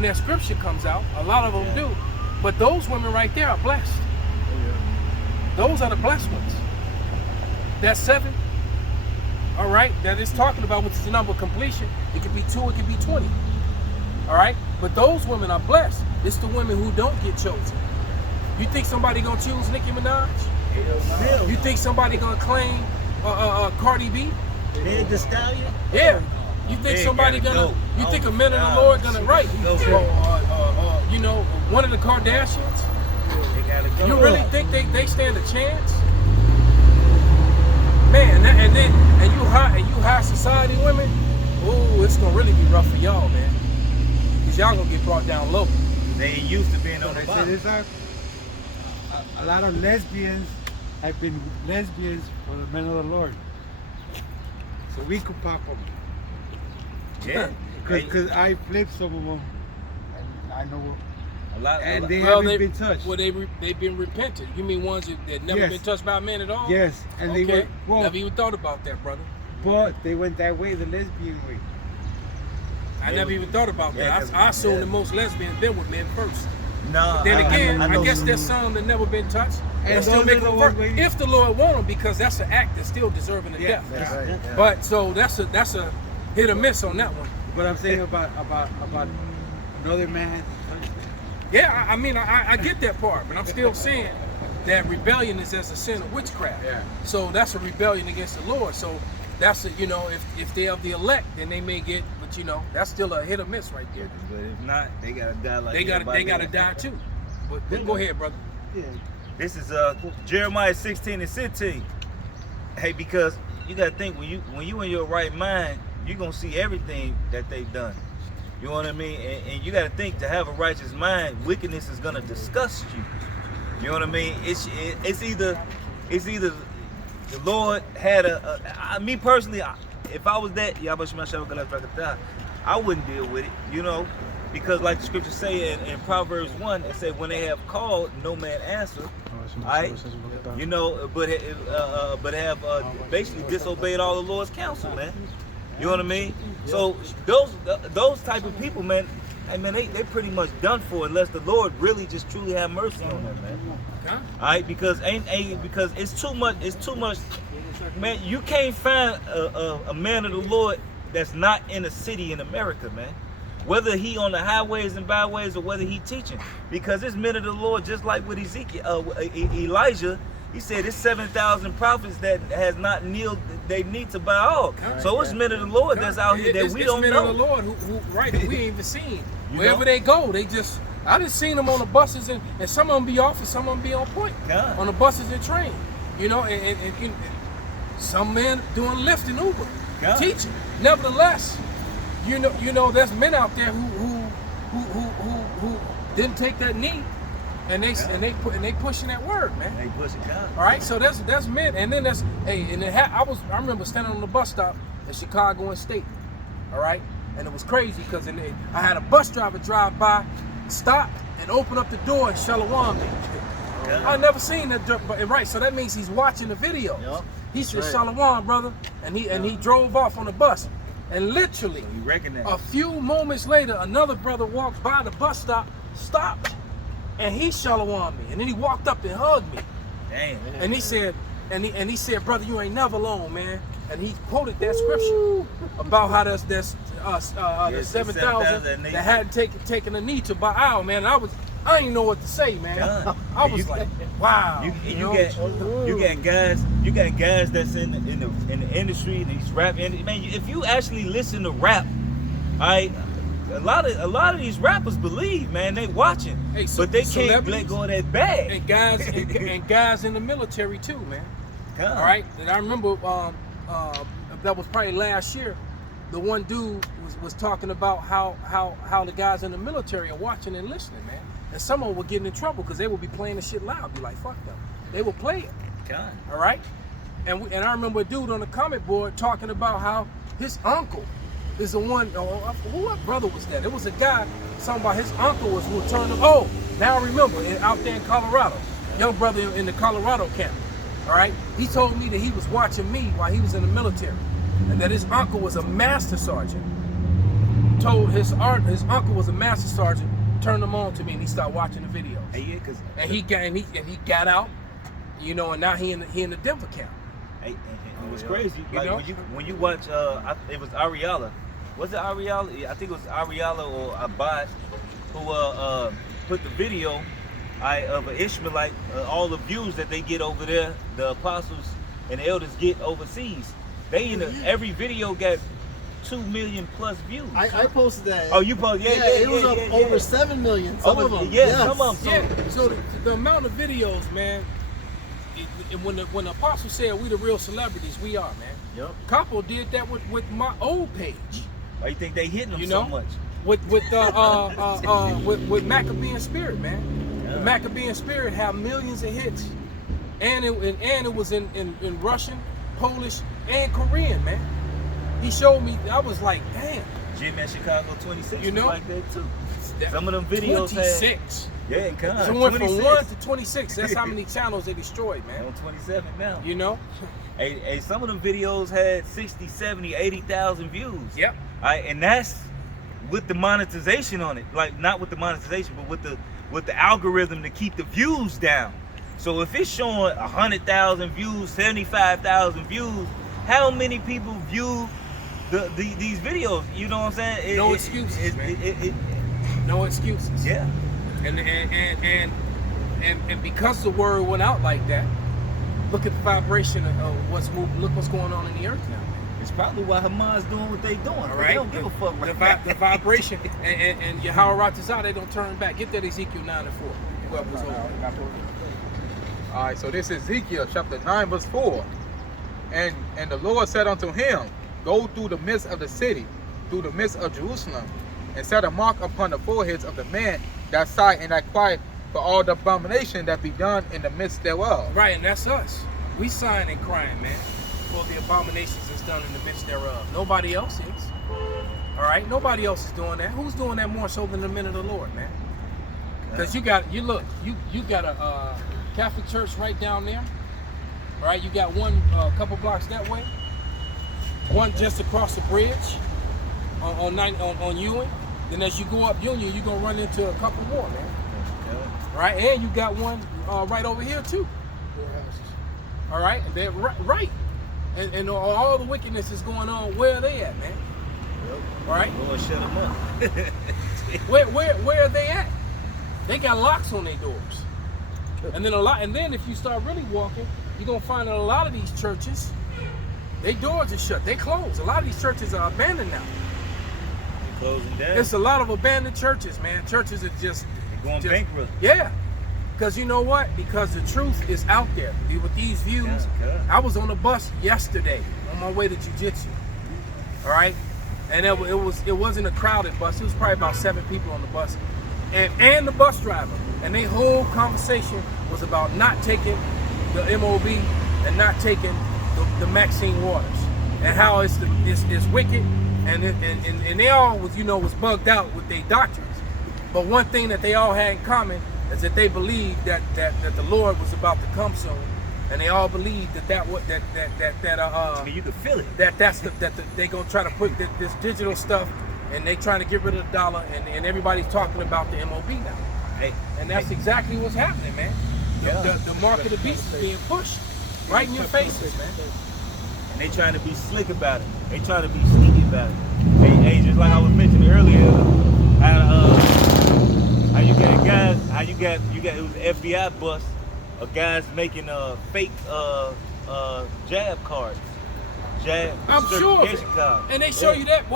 that scripture comes out. A lot of them do. But those women right there are blessed. Those are the blessed ones. That's 7. All right, that is talking about, which is the number of completion. It could be 2, it could be 20. All right, but those women are blessed. It's the women who don't get chosen. You think somebody gonna choose Nicki Minaj? Hell, You think somebody gonna claim Cardi B? Meg Thee Stallion. Yeah. You think They somebody gotta gonna? go. You think a Oh, man of the God. Lord gonna write? Go. You know, one of the Kardashians. They gotta go. You really think they stand a chance? Man, and you high society women. Ooh, it's gonna really be rough for y'all, man. Cause y'all gonna get brought down low. They ain't used to being on the They say bottom. there's a lot of lesbians have been lesbians for the men of the Lord. So we could pop them. Yeah. Because I flipped some of them. And I know. A lot. And they Well, haven't been touched. Well, they've been repentant. You mean ones that never Yes. been touched by men at all? Yes. And Okay. they were, well, Never even thought about that, brother. but they went that way, the lesbian way. I never even thought about Yeah, that. 'cause- I assume yeah. the most lesbians been with men first. No. Then again, I know guess there's some that never been touched. And And still those make are the them ones work where you- if the Lord want them, because that's an act that's still deserving of death. That's right. Yeah. But so that's a hit or miss on that one. But I'm saying about another man. Yeah, I mean I get that part, but I'm still saying that rebellion is as a sin of witchcraft. Yeah. So that's a rebellion against the Lord. So that's if they're of the elect, then they may get, but that's still a hit or miss right there. But if not, they gotta die like They everybody gotta else. die too. But go ahead, brother. Yeah. This is Jeremiah 16:16. Hey, because you gotta think when you in your right mind, you're gonna see everything that they've done. You know what I mean? And you gotta think, to have a righteous mind, wickedness is gonna disgust you. You know what I mean? It's either the Lord had me personally, if I was that, I wouldn't deal with it, you know, because like the scriptures say in Proverbs 1, it said when they have called, no man answer. Right? You know, but have basically disobeyed all the Lord's counsel, man. You know what I mean? So those type of people, man, hey man, they pretty much done for unless the Lord really just truly have mercy on them, man. Huh? All right, because because it's too much, man. You can't find a man of the Lord that's not in a city in America, man. Whether he on the highways and byways or whether he teaching, because it's men of the Lord, just like with Elijah, he said it's 7,000 prophets that has not kneeled, they need to Baal. So it's men of the Lord that's out here that we don't know. It's men of the Lord who right, that we ain't even seen. You Wherever know? they go, they just, I just seen them on the buses, and some of them be off and some of them be on point. God. On the buses and train. You know, and some men doing Lyft and Uber, God. teaching. Nevertheless, you know, there's men out there who didn't take that knee, and they pushing that word, man. They pushing God. All right, so that's men, and then that's I remember standing on the bus stop at Chicago and State. All right, and it was crazy because I had a bus driver drive by, stop, and open up the door and shalom me. Yeah. I never seen that, but right, so that means he's watching the video. Yep. He said Right. shalom, brother, and he drove off on the bus, and literally. You reckon that? A few moments later, another brother walked by the bus stop, stopped, and he shalom me. And then he walked up and hugged me. Damn. And he said, he said, brother, you ain't never alone, man. And he quoted that scripture about how there's the 7,000 that hadn't taken a knee to Baal, man. And I didn't know what to say, man. God. I was like, wow. You got guys that's in the industry and these rap industry. Man, if you actually listen to rap, a lot of these rappers believe, man, they watching, Hey, but they can't let celebrities go of that bag. and guys and guys in the military too, man. God. All right, and I remember that was probably last year. The one dude was talking about how the guys in the military are watching and listening, man. And some of them were getting in trouble because they would be playing the shit loud. Be like, fuck them. They would play it. God. All right, and I remember a dude on the comment board talking about how his uncle is the one. What brother was that? It was a guy talking about his uncle was who turned him. Oh, now I remember, out there in Colorado, young brother in the Colorado camp. All right, he told me that he was watching me while he was in the military, and that his uncle was a master sergeant. Told his uncle was a master sergeant, turned him on to me, and he started watching the videos. Hey, yeah, cause And he got out, you know, and now he in the Denver camp. hey, it was crazy. You Like know? when you watch, it was Ariella. Was it Ariella? Yeah, I think it was Ariella or Abad who put the video of an Ishmaelite, all the views that they get over there, the apostles and the elders get overseas. They every video got 2 million plus views. I posted that. Oh, you posted? Yeah, it was up over 7 million. Some of them. Yeah, Yes. some of them. Yeah. So the amount of videos, man. When the apostle said we the real celebrities, we are, man. Yep. Capo did that with my old page. Why you think they hitting them You so know? much? With Maccabean Spirit, man. Yeah. The Maccabean Spirit had millions of hits, and it was in Russian, Polish, and Korean, man. He showed me. I was like, damn. Jim at Chicago 26 You know? was like that too. Some of them videos 26. Yeah, God. So it went from 26. 1 to 26. That's how many channels they destroyed, man. On 27 now. You know? Hey, some of them videos had 60, 70, 80,000 views. Yep. All right, and that's with the monetization on it. Like, not with the monetization, but with the algorithm to keep the views down. So if it's showing 100,000 views, 75,000 views, how many people view these videos? You know what I'm saying? No excuses, man. No excuses. Yeah. And because the word went out like that, look at the vibration of what's moving. Look what's going on in the earth now. It's probably why Hamas doing what they doing. All They right, don't give a fuck right the vibration and Yahweh Ratazah, they don't turn back. Get that Ezekiel 9:4. Whoever's over. All right, so this is Ezekiel chapter 9, verse 4. And the Lord said unto him, go through the midst of the city, through the midst of Jerusalem, and set a mark upon the foreheads of the men that sigh and that quiet for all the abomination that be done in the midst thereof. Right, and that's us. We sighing and crying, man. for the abominations that's done in the midst thereof. Nobody else is. All right, nobody else is doing that. Who's doing that more so than the men of the Lord, man? Because you got a Catholic church right down there. All right, you got one couple blocks that way, one just across the bridge on Ewing. Then as you go up Union, you're gonna run into a couple more, man. Right, and you got one right over here too. All right, and they're right, and all the wickedness is going on. Where are they at, man? All right, Lord, shut them up. where are they at? They got locks on their doors, and then if you start really walking, you're gonna find that a lot of these churches, their doors are shut, they closed. A lot of these churches are abandoned now. They're closing down. It's a lot of abandoned churches, man. Churches are just They're going bankrupt. Yeah. Because you know what? Because the truth is out there. With these views, I was on a bus yesterday on my way to jiu-jitsu. All right? And it wasn't a crowded bus. It was probably about 7 people on the bus. And the bus driver. And their whole conversation was about not taking the MOB and not taking the Maxine Waters. And how it's wicked. And they all was bugged out with their doctrines. But one thing that they all had in common is that they believed that the Lord was about to come soon, and they all believed that you can feel it. They gonna try to put this digital stuff, and they trying to get rid of the dollar, and everybody's talking about the MOB now. Hey, and that's exactly what's happening, man. The mark of the beast is being pushed right in your faces, man. And they trying to be slick about it. They trying to be sneaky about it. Hey, just like I was mentioning earlier, how you got it was an FBI bust of guys making fake jab cards. I'm sure of it. Cards. And they show you that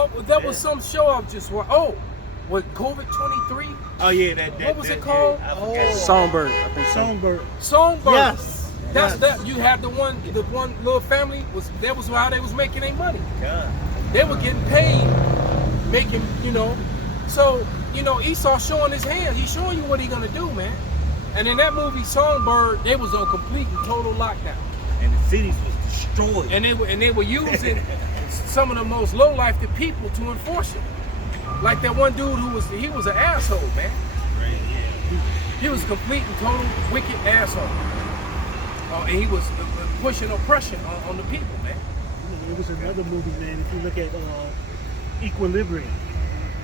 was some show of just what COVID-23? Oh yeah, what was it called? Songbird, I think. Songbird. Yes. That you had the one little family that was how they was making their money. God. They were getting paid, making, so, Esau showing his hand. He's showing you what he's gonna do, man. And in that movie, Songbird, they was on complete and total lockdown. And the cities was destroyed. And they were using some of the most low-life people to enforce it. Like that one dude he was an asshole, man. Right, yeah. He was a complete and total wicked asshole. And he was pushing oppression on the people, man. There was another movie, man. If you look at Equilibrium,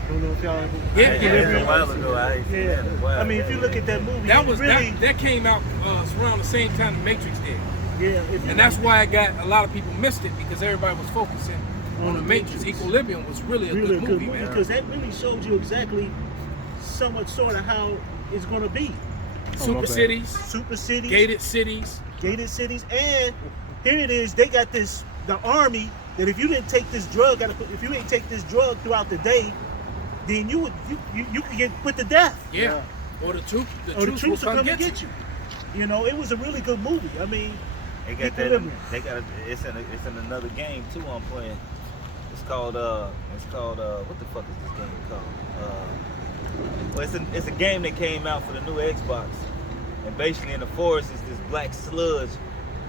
I don't know if y'all ever. Yeah, a while ago. I mean, if you look at that movie, that came out around the same time the Matrix did. Yeah, and that's why a lot of people missed it, because everybody was focusing on the Matrix. Equilibrium was really a good movie, man. Because that really showed you exactly sort of how it's going to be. Super cities, gated cities, and here it is. They got the army that if you didn't take this drug, throughout the day, then you could get put to death. Yeah. Or the troops will come get you. It was a really good movie. I mean, they got that. It's in another game too. I'm playing. It's called what the fuck is this game called? Well, it's a game that came out for the new Xbox, and basically in the forest is this black sludge,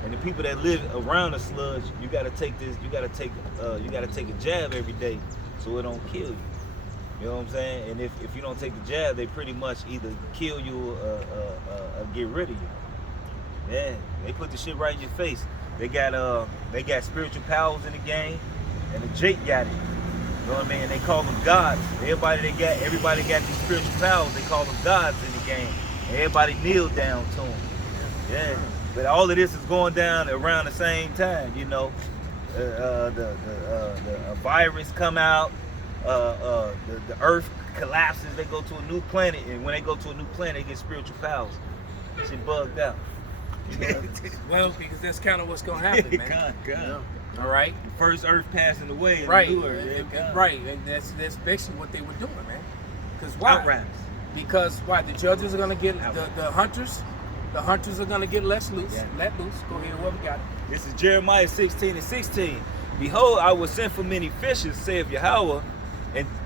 and the people that live around the sludge, you gotta take a jab every day so it don't kill you. You know what I'm saying? And if you don't take the jab, they pretty much either kill you or get rid of you. Yeah, they put the shit right in your face. They got spiritual powers in the game, and the Jake got it. You know what I mean? They call them gods. Everybody got these spiritual powers. They call them gods in the game. And everybody kneel down to them. Yeah. But all of this is going down around the same time. The virus come out. The Earth collapses. They go to a new planet, and when they go to a new planet, they get spiritual powers. Shit bugged out. Well, because that's kind of what's gonna happen, man. God. All right. The first Earth passing away, and right, the new Earth. Right, and that's basically what they were doing, man. Because why? Outriders. Because why? The judges are gonna get the hunters. The hunters are gonna get let loose. Yeah. Let loose. Go ahead, whoever got it. This is Jeremiah 16:16. Behold, I will send for many fishers, saith Yahweh,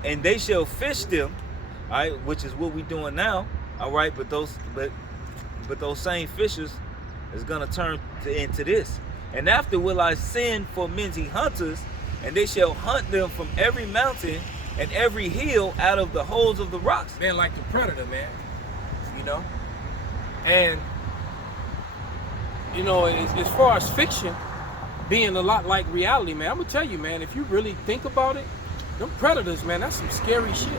and they shall fish them. All right, which is what we doing now. All right, but those same fishers is gonna turn into this. And after will I send for many hunters, and they shall hunt them from every mountain and every hill out of the holes of the rocks. Man, like the predator, man. You know? And, you know, as far as fiction being a lot like reality, man, I'm gonna tell you, man, if you really think about it, them predators, man, that's some scary shit.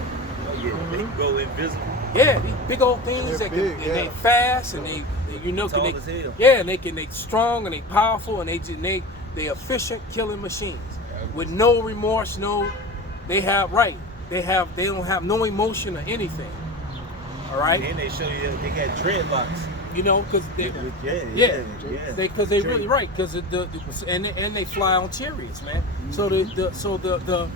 Oh yeah, they go invisible. Yeah, these big old things They're that big, can, yeah. they fast and they you know, Tall can as they, hell. yeah, and they strong and they powerful and they efficient killing machines with no remorse, they don't have no emotion or anything. All right, And then they show you they got dreadlocks. you know, because they Yeah. because they really right because and they fly on chariots, man. So the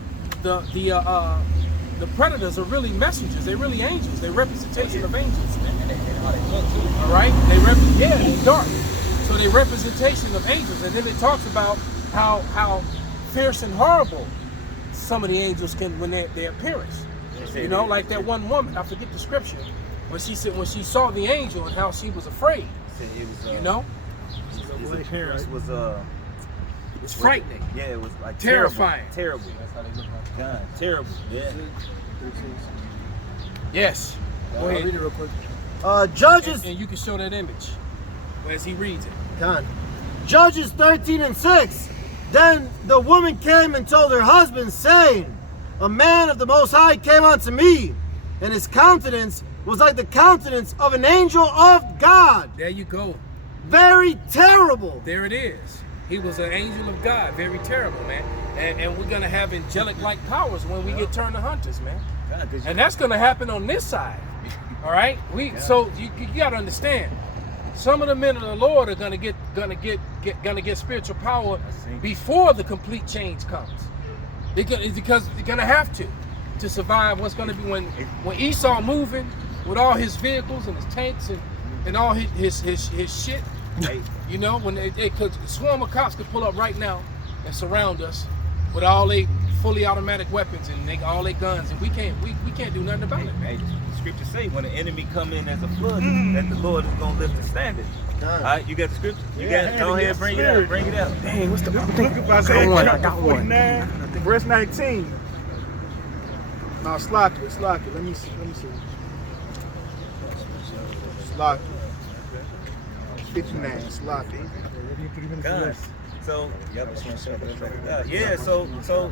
predators are really messengers. They're really angels. They're representation of angels, man. All right, they're dark. So they're representation of angels, and then it talks about how fierce and horrible some of the angels can when their appearance. You know, like that one woman, I forget the scripture, but she said when she saw the angel and how she was afraid. It was, You know, his appearance was it's frightening. yeah, it was like Terrifying. Terrible. God, terrible. Yeah. Yes. Go ahead. Read it real quick. Judges. And you can show that image as he reads it. Con. Judges 13:6. Then the woman came and told her husband, saying, a man of the Most High came unto me, and his countenance was like the countenance of an angel of God, There you go. very terrible. There it is. He was an angel of God. Very terrible, man. And we're going to have angelic-like powers when we get turned to hunters, man. God, 'cause And that's going to happen on this side. All right? So you got to understand. Some of the men of the Lord are going to get spiritual power before the complete change comes. Because they're going to have to survive what's going to be when Esau moving with all his vehicles and his tanks and all his shit. Hey, You know, when they could swarm of cops could pull up right now and surround us with all they fully automatic weapons and all their guns, and we can't do nothing about it, man. hey, the scriptures say when the enemy come in as a flood, that the Lord is gonna lift the standard. All right, you got the scripture? You got it? Go ahead, bring it out. Bring it out. Dang, what's the Book of Isaiah, chapter 49, verse 19. Now, Slocky. Let me see. Slocky. 59, Slocky. God. So,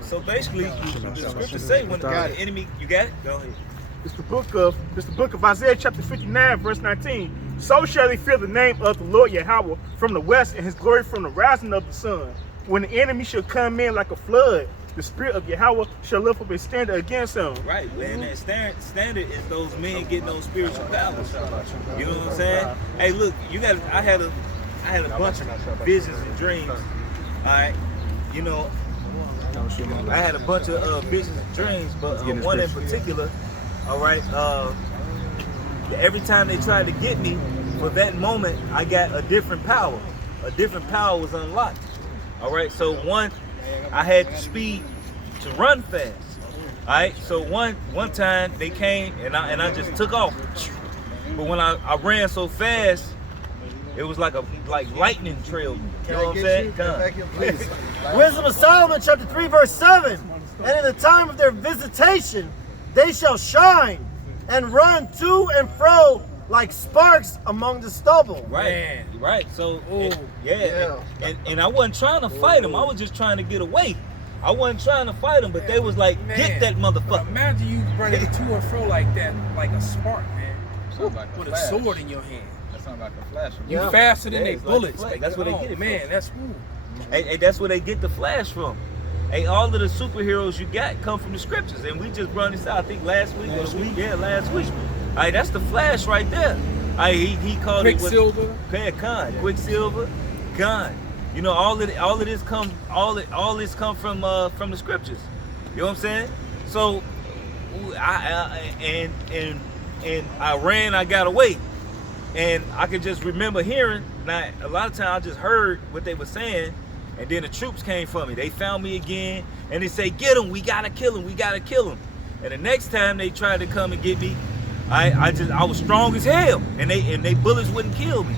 so basically, the scriptures say when the enemy, you got it? Go ahead. It's the book of Isaiah, chapter 59, verse 19. So shall they fear the name of the Lord Yahweh from the west, and his glory from the rising of the sun. When the enemy shall come in like a flood, the spirit of Yahweh shall lift up a standard against him. Right, and that standard is those men getting those spiritual powers. You know what I'm saying? Hey, look, I had a bunch of visions and dreams. All right, you know, I had a bunch of visions and dreams, but one in particular. All right, every time they tried to get me, for that moment, I got a different power. A different power was unlocked. All right, so one, I had the speed to run fast. All right, so one time they came and I just took off. But when I ran so fast, it was like lightning trailed me. You know what I'm saying? Wisdom of Solomon, chapter 3, verse 7. And in the time of their visitation, they shall shine and run to and fro like sparks among the stubble. Right, Man. right. So, Yeah. And I wasn't trying to fight them. I was just trying to get away. I wasn't trying to fight them, but they was like, Man. get that motherfucker. Imagine you running to and fro like that, like a spark, man. Sounds like With a flash. sword in your hand. That sounds like a flash. You Yeah. faster than Yeah, they it's like bullets. flash. That's where they get it Man, from. that's Hey, that's where they get the flash from. Hey, all of the superheroes you got come from the scriptures, and we just brought this out, I think last week. Yeah, last week. All right, that's the flash right there. He called Quicksilver. it Quicksilver, gun. You know, all of this come from the scriptures. You know what I'm saying? So, I ran, I got away, and I could just remember hearing. Now, a lot of times I just heard what they were saying, and then the troops came for me. They found me again, and they say, "Get him! We gotta kill him! We gotta kill him!" And the next time they tried to come and get me, I was strong as hell, and they bullets wouldn't kill me.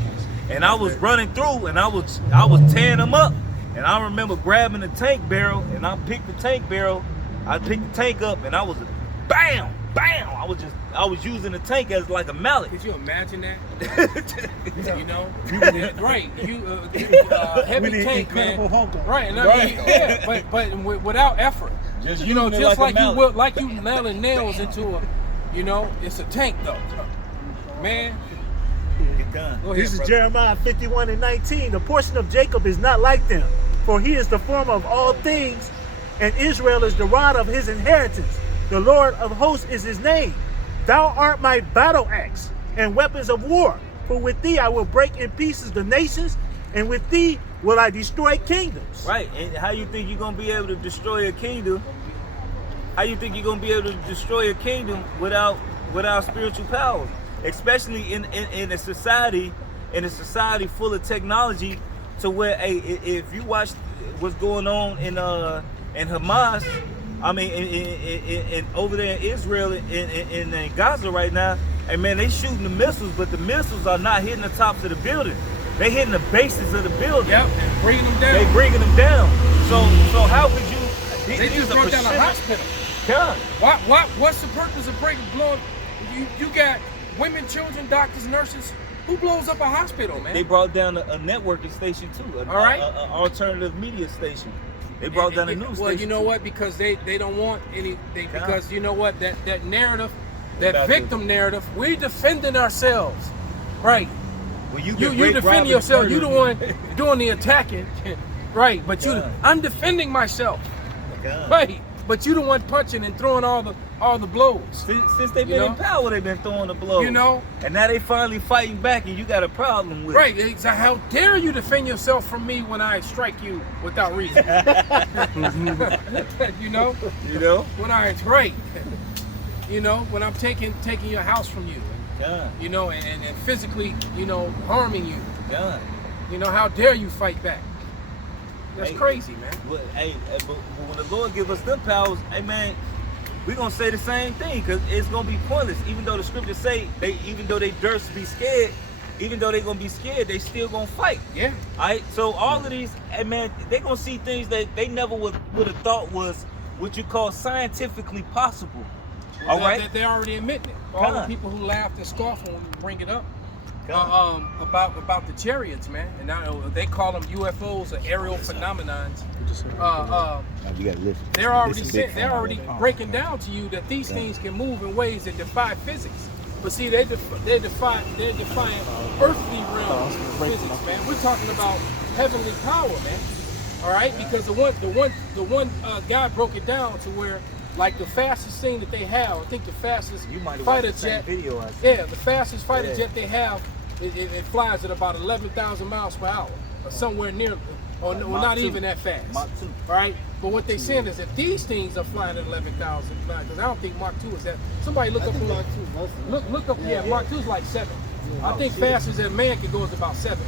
and I was running through, and I was tearing them up. And I remember grabbing the tank barrel, and I picked the tank barrel. I picked the tank up, and I was bam, bam. I was using the tank as like a mallet. Could you imagine that? You know, right? Heavy tank, man. Right, and I mean, yeah, but without effort. Just You know, using it just like like a you mallet. will, like you nailing nails into a, you know, it's a tank though. Man, Get done. go ahead, This is brother. Jeremiah 51:19. The portion of Jacob is not like them, for he is the former of all things, and Israel is the rod of his inheritance. The Lord of hosts is his name. Thou art my battle axe and weapons of war. For with thee I will break in pieces the nations, and with thee will I destroy kingdoms. Right, and how you think you're gonna be able to destroy a kingdom? How you think you're gonna be able to destroy a kingdom without spiritual power? Especially in a society full of technology, to where if you watch what's going on in Hamas, I mean in over there in Israel in Gaza right now, hey man, they shooting the missiles, but the missiles are not hitting the tops of the building. They hitting the bases of the building. Yep, and bringing them down. They bringing them down. So how could you? They just brought down a hospital. God. What's the purpose of blowing? You got women, children, doctors, nurses. Who blows up a hospital, man? They brought down a networking station too. All right. An alternative media station. They brought down a news station. Well, you know what? Because they don't want anything. Because you know what? That narrative, that About victim narrative, we're defending ourselves, right? Well, you defend yourself. You the one doing the attacking, right? But God. I'm defending myself, God. right? But you the one punching and throwing all the blows. Since they've been in power, they've been throwing the blows. You know? And now they finally fighting back, and you got a problem with Right, it. exactly. How dare you defend yourself from me when I strike you without reason? You know? You know? When right. You know, when I'm taking your house from you, God. you know, and physically, you know, harming you. God. You know, how dare you fight back? That's Hey, crazy, man. But when the Lord give us them powers, hey man, we gonna say the same thing, because it's gonna be pointless. Even though the scriptures say even though they durst be scared, even though they gonna be scared, they still gonna fight. Yeah. Alright, so all of these, hey man, they gonna see things that they never would have thought was what you call scientifically possible. All right, They're already admitting it. All the God. people who laughed and scoffed when we bring it up. God. About the chariots, man, and now they call them UFOs or aerial phenomenons. You gotta listen. They're already breaking down to you that these things can move in ways that defy physics. But see, they're defying earthly realm physics, man. We're talking about heavenly power, man. All right, because the one guy broke it down to where, like, the fastest thing that they have, I think the fastest You might have fighter watched the same jet. video I said. Yeah, the fastest fighter jet they have, it flies at about 11,000 miles per hour, or somewhere near, or Mach not 2. even that fast. Mach 2. All right, but what they're saying is that these things are flying at 11,000, because I don't think Mach 2 is that. Somebody look up Mach 2. Look up, yeah, Mach 2 is like 7. I think fastest that man can go is about 7.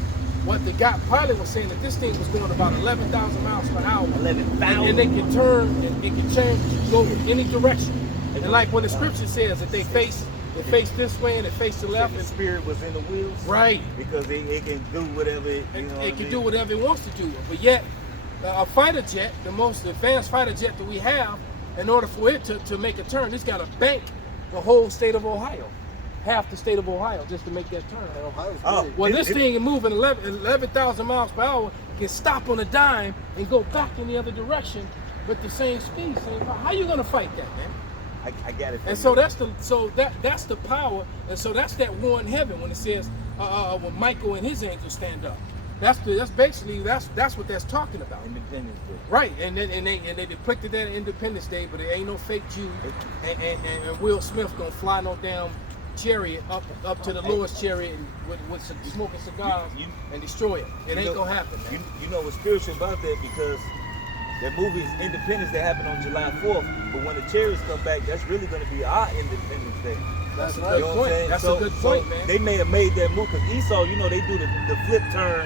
What the pilot was saying that this thing was going about 11,000 miles per hour. 11,000. And they can turn, and it can change, go in any direction. And like when the scripture says that they face this way and they face the left, The and spirit was in the wheels. right, Because it can do whatever it, you know it can do whatever it wants to do. But yet, a fighter jet, the most advanced fighter jet that we have, in order for it to make a turn, it's got to bank the whole state of Ohio, half the state of Ohio, just to make that turn. Oh, Well, this thing is moving 11,000 miles per hour, can stop on a dime and go back in the other direction with the same speed. How you gonna fight that, man? I got it. And so that's the power, and so that's that war in heaven when it says when Michael and his angels stand up. That's what that's talking about. Independence Day. Right, and they depicted that in Independence Day, but it ain't no fake Jew, and Will Smith gonna fly no damn chariot up to the Lord's chariot with smoking cigars and destroy it. It ain't gonna happen, man. You know what's spiritual about that, because that movie is Independence Day happened on July 4th, but when the chariots come back, that's really going to be our Independence Day. That's a You good know what I'm point. saying? That's So- a good so point, man. They may have made that move because Esau, you know, they do the flip turn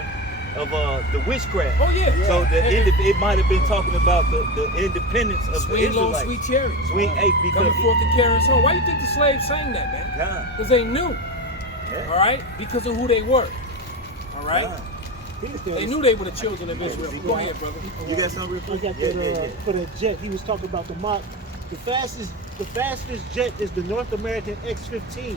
of the witchcraft. Oh yeah. So And- it might have been talking about the independence of the Sweet low, Israelites. sweet chariot. Sweet, hey, Coming because forth to carry us home. Why you think the slaves sang that, man? God, Because they knew. yeah. All right? Because of who they were. All right? They knew they were the children of Israel. Go ahead, brother. You got something real I quick? got that for that jet. He was talking about the Mach. The fastest jet is the North American X-15.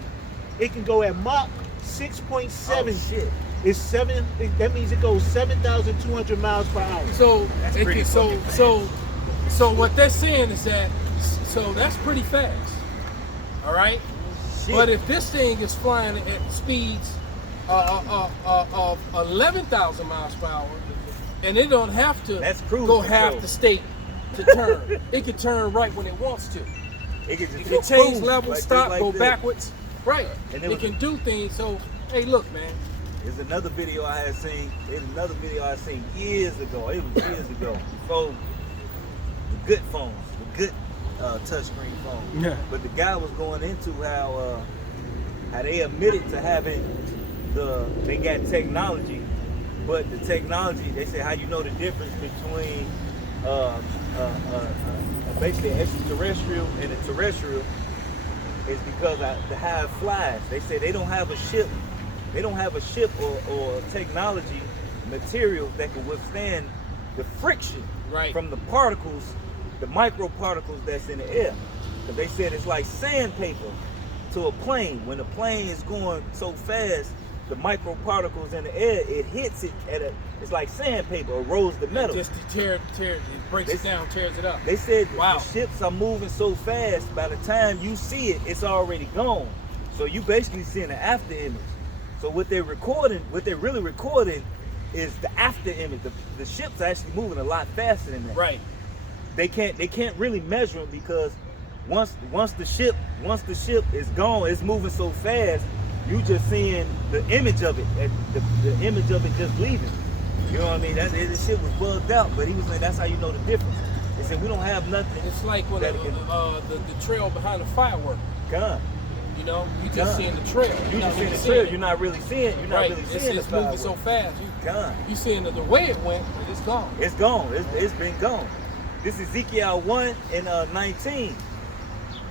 It can go at Mach 6.7. Oh, shit. It's that means it goes 7,200 miles per hour. So, That's it pretty can, fucking so what they're saying is that, so that's pretty fast. All right? Shit. But if this thing is flying at speeds of 11,000 miles per hour, and it don't have to That's cruise go control. half the state to turn. It can turn right when it wants to. It can just It can change boom, level, like stop, this, go like this. backwards. Right. And It it was can do things. So, hey, look, man. There's another video I had seen. Years ago. It was years ago. Before the good phones, the good touchscreen phones. Yeah. But the guy was going into how they admitted to having they got technology, but the technology, they say how you know the difference between basically an extraterrestrial and a terrestrial is because how it flies. They say they don't have a ship. They don't have a ship or technology material that can withstand the friction Right. from the particles, the microparticles that's in the air. Because they said it's like sandpaper to a plane. When a plane is going so fast, the microparticles in the air, it hits it it's like sandpaper, or rolls the metal. Just to tear it breaks it down, tears it up. They said Wow. the ships are moving so fast, by the time you see it, it's already gone. So you basically seeing an after image. So what they're really recording is the after image. The ship's actually moving a lot faster than that. Right. They can't really measure it because once the ship is gone, it's moving so fast, you just seeing the image of it, the image of it just leaving. You know what I mean? The shit was bugged out, but he was saying that's how you know the difference. They said we don't have nothing. It's like when that the trail behind the firework. Gone. You know, you just Gone. seeing the trail. You You're just not seeing really the trail. it. You're not really seeing. You're not Right. really It's seeing moving fireworks. so fast. Gone. You seeing the way it went, but it's gone. It's gone. It's been gone. This is Ezekiel 1 and 19.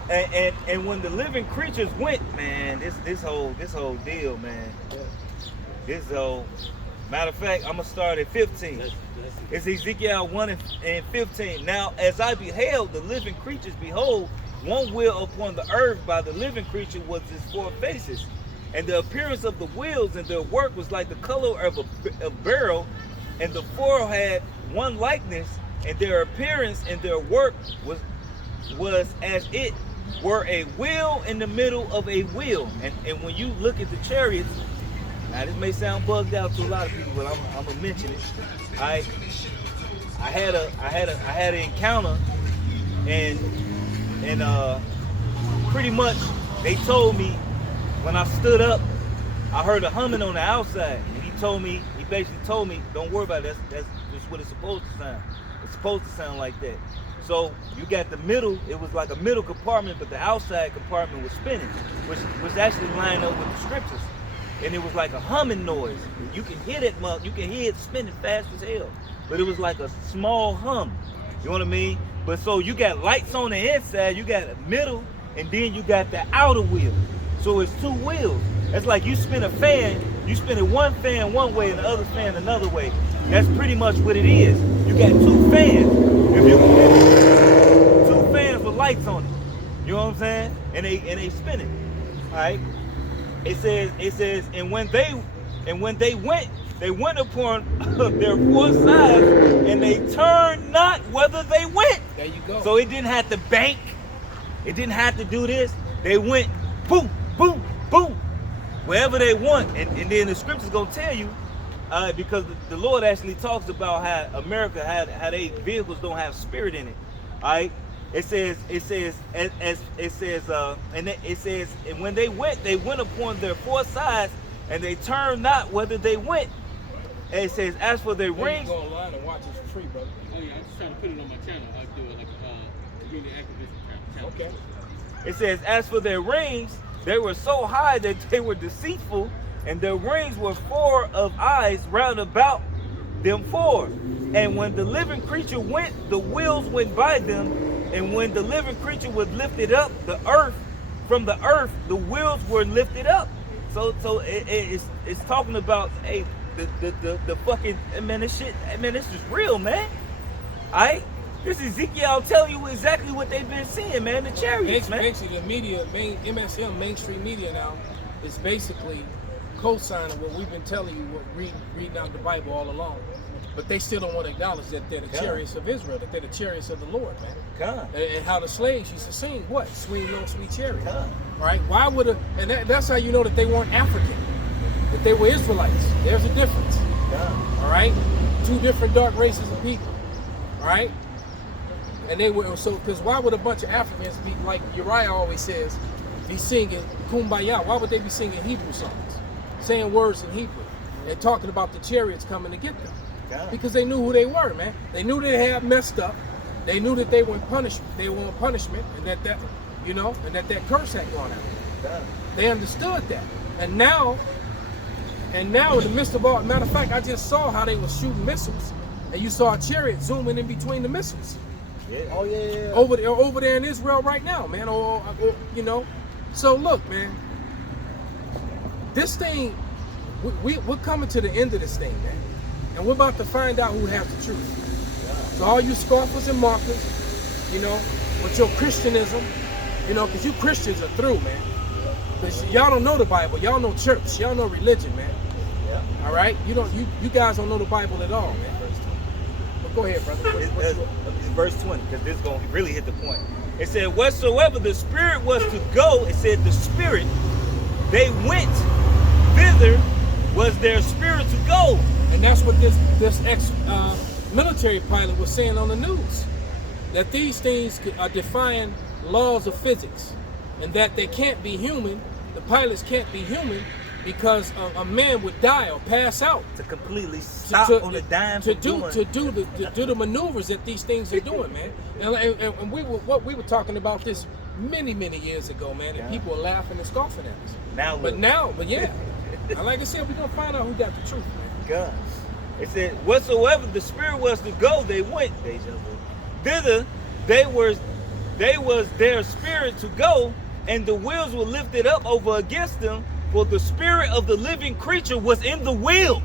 And when the living creatures went, man, this whole deal, man. This whole matter of fact, I'm gonna start at 15. It's Ezekiel 1 and 15. Now, as I beheld the living creatures, behold, one wheel upon the earth by the living creature was its 4 faces. And the appearance of the wheels and their work was like the color of a beryl, and the 4 had one likeness, and their appearance and their work was as it were a wheel in the middle of a wheel. And when you look at the chariots, now this may sound bugged out to a lot of people, but I'm gonna mention it. I had an encounter, and pretty much they told me when I stood up, I heard a humming on the outside, and he basically told me, don't worry about it. That's just what it's supposed to sound. It's supposed to sound like that. So you got the middle, it was like a middle compartment, but the outside compartment was spinning, which actually lined up with the scriptures. And it was like a humming noise. You can hear that you can hear it spinning fast as hell. But it was like a small hum. You know what I mean? But so you got lights on the inside, you got the middle, and then you got the outer wheel. So it's 2 wheels. That's like you spin a fan, you spin it one fan one way and the other fan another way. That's pretty much what it is. You got 2 fans. If you can 2 fans with lights on it. You know what I'm saying? And they spinning. Alright? It says, and when they went upon their 4 sides, and they turned not whether they went. There you go. So it didn't have to bank. It didn't have to do this. They went boom, boom, boom, wherever they want. And then the scripture's gonna tell you, because the Lord actually talks about how America, how they vehicles don't have spirit in it. All right. It says, and when they went upon their 4 sides, and they turned not whether they went. And it says, as for their You rings, go online and watch this for free, brother. Oh yeah, I'm just trying to put it on my channel. I do it like a community activist channel. Okay. it says, as for their rings, they were so high that they were deceitful, and their rings were 4 of eyes round about them 4. And when the living creature went, the wheels went by them. And when the living creature was lifted up, from the earth, the wheels were lifted up. So it's talking about, hey, the fucking, man, this shit, man, this is real, man. Alright? This is Ezekiel telling you exactly what they've been seeing, man. The chariots, man. Basically, the media, MSM, mainstream media now, is basically co-signing what we've been telling you, reading out the Bible all along. But they still don't want to acknowledge that they're the chariots of Israel, that they're the chariots of the Lord, man. God. And how the slaves used to sing, what? Swing low, sweet chariot. God. Right? Why would and that's how you know that they weren't African, that they were Israelites. There's a difference. God. All right? Two different dark races of people. All right? And they were, so, because why would a bunch of Africans be, like Uriah always says, be singing Kumbaya? Why would they be singing Hebrew songs? Saying words in Hebrew and talking about the chariots coming to get them? God. Because they knew who they were, man. They knew they had messed up. They knew that they were in punishment. They were in punishment, and that you know, and that curse had gone out. God. They understood that. And now in the midst of all, matter of fact, I just saw how they were shooting missiles, and you saw a chariot zooming in between the missiles. Yeah. Oh yeah. Over there in Israel right now, man. Or you know. So look, man. This thing, we're coming to the end of this thing, man. And we're about to find out who has the truth. So all you scoffers and mockers, you know, with your Christianism, you know, because you Christians are through, man. Because y'all don't know the Bible. Y'all know church. Y'all know religion, man. Yeah. All right? You guys don't know the Bible at all, man. But go ahead, brother. It's verse 20, because this is going to really hit the point. It said, whatsoever the Spirit was to go, it said the Spirit, they went thither, was their spirit to go. And that's what this ex-military pilot was saying on the news. That these things are defying laws of physics. And that they can't be human, the pilots can't be human, because a man would die or pass out. To completely stop on a dime to do the maneuvers that these things are doing, man. And we were talking about this many years ago, man. And people were laughing and scoffing at us. But yeah. And like I said, we're gonna find out who got the truth, man. God. It said, whatsoever the Spirit was to go, they went. Thither, they was their spirit to go, and the wheels were lifted up over against them. For the spirit of the living creature was in the wheels.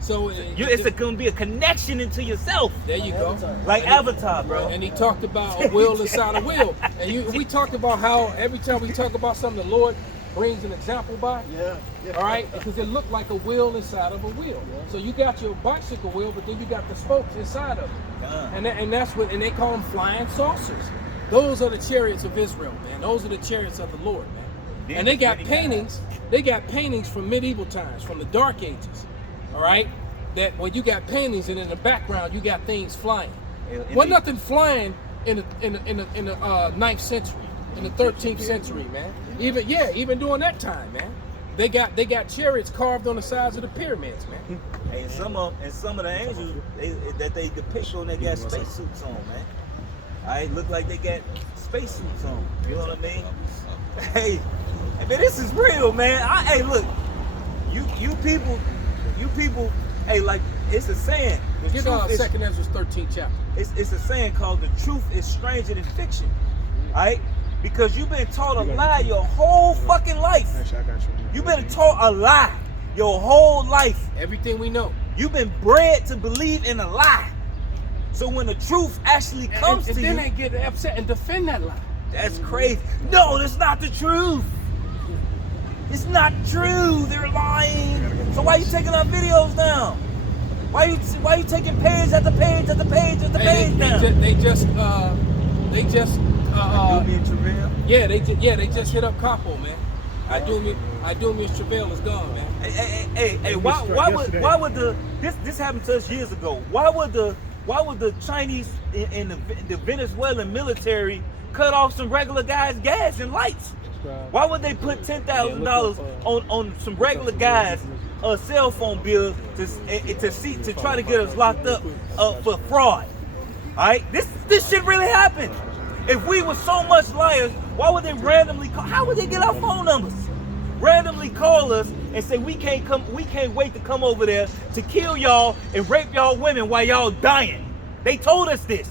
So it's going to be a connection into yourself. There you go. Like Avatar, bro. And he talked about a wheel inside a wheel. And we talked about how every time we talk about something, the Lord brings an example by. Yeah. All right? Because it looked like a wheel inside of a wheel. Yeah. So you got your bicycle wheel, but then you got the spokes inside of it. And that's what, and they call them flying saucers. Those are the chariots of Israel, man. Those are the chariots of the Lord, man. And they got paintings. They got paintings from medieval times, from the Dark Ages. All right, that when you got paintings and in the background you got things flying. Wasn't nothing flying in the 9th century, in the 13th century, man. Even during that time, man. They got chariots carved on the sides of the pyramids, man. And some of the angels that they depict on, they got spacesuits on, man. All right, look like they got spacesuits on. You know what I mean? Hey, man, this is real, man. Hey, look, you people. Hey, like it's a saying. Get 2 Ezra 13th chapter. It's a saying called the truth is stranger than fiction. All right, because you've been taught a lie your whole fucking life. Actually, I got you. You've been taught a lie your whole life. Everything we know. You've been bred to believe in a lie. So when the truth actually comes to you, then they get upset and defend that lie. That's crazy. No, that's not the truth. It's not true. They're lying. So why are you taking our videos down? Why you taking page after page after page after page down? They just Doomie and Travail? Yeah, they just hit up Capo, man. I Doomie and Travail is gone, man. Hey, why would this happened to us years ago? Why would the Chinese in the Venezuelan military cut off some regular guys' gas and lights? Why would they put $10,000 on some regular guys' cell phone bills to try to get us locked up for fraud? All right, this shit really happened. If we were so much liars, why would they randomly call? How would they get our phone numbers? Randomly call us and say we can't wait to come over there to kill y'all and rape y'all women while y'all dying. They told us this.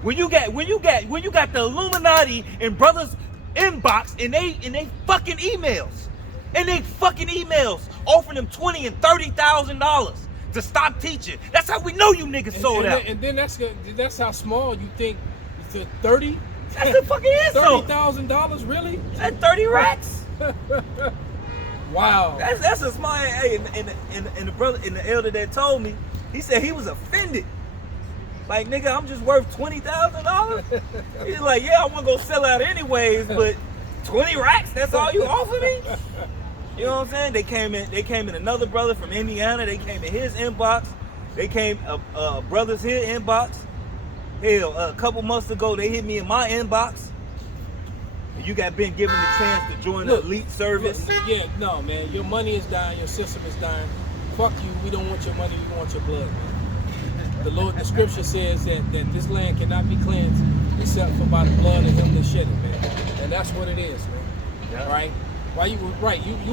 When you got the Illuminati in brothers' inbox and they fucking emails, And they fucking emails offering them $20,000 and $30,000 to stop teaching. That's how we know you niggas sold out. And then that's how small you think. It's 30. That's the fucking insult. $30,000, really? That's 30 racks. Wow. That's a small. Hey, and the brother and the elder that told me, he said he was offended. Like, nigga, I'm just worth $20,000. He's like, yeah, I want to go sell out anyways, but 20 racks, that's all you offer me? You know what I'm saying? They came in another brother from Indiana. They came in his inbox. They came brothers here inbox. Hell, a couple months ago, they hit me in my inbox. You got been given the chance to join the elite service. Yeah, no, man. Your money is dying. Your system is dying. Fuck you. We don't want your money. We want your blood, man. The Lord, the scripture says that this land cannot be cleansed except for by the blood of him that shed it, man. And that's what it is, man. Yeah. Right? Why you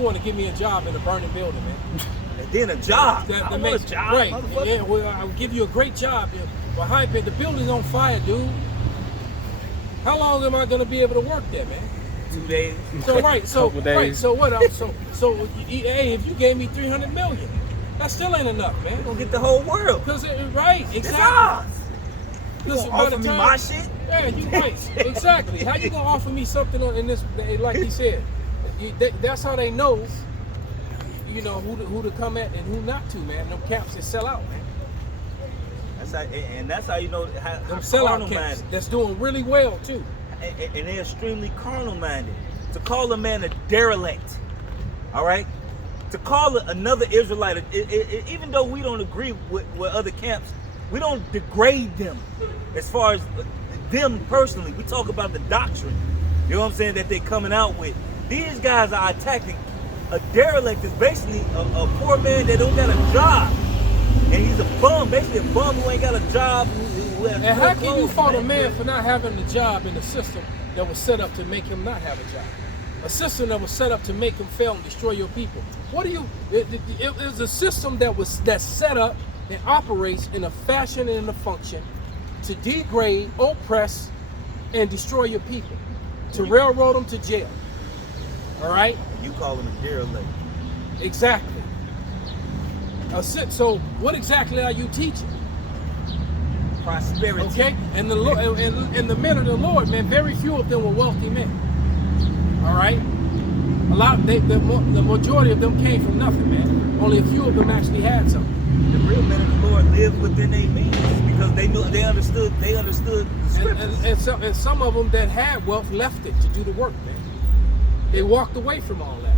want to give me a job in a burning building, man? And then a job. That I makes want a job, right. motherfucker. Yeah, well, I'll give you a great job. Yeah. Well, hype it. The building's on fire, dude. How long am I gonna be able to work there, man? 2 days. So Couple days. right. So what? Hey, if you gave me $300 million, that still ain't enough, man. Gonna get the whole world. Right, It's exactly. ours. You Listen, gonna by the offer me time- my shit? Yeah, you right. Exactly. How you gonna offer me something in this? Like he said, that's how they know. You know who to come at and who not to, man. Them camps that sell out, man. That's how you know how Them sellout carnal camps minded. that's doing really well too. And they're extremely carnal minded. To call a man a derelict, all right? To call another Israelite, even though we don't agree with other camps, we don't degrade them as far as them personally. We talk about the doctrine, you know what I'm saying, that they're coming out with. These guys are attacking. A derelict is basically a poor man that don't got a job. And he's a bum, basically a bum who ain't got a job. Who has And no how can you clothes, fault a man for not having a job in the system that was set up to make him not have a job? A system that was set up to make him fail and destroy your people. What do you? It was a system that's set up and operates in a fashion and in a function to degrade, oppress, and destroy your people, to railroad them to jail. All right. You call him a derelict. Exactly. So what exactly are you teaching? Prosperity. Okay, and the Lord and the men of the Lord, man, very few of them were wealthy men. All right, the majority of them came from nothing, man. Only a few of them actually had something. The real men of the Lord lived within their means because they understood the scriptures. And some of them that had wealth left it to do the work, man. They walked away from all that.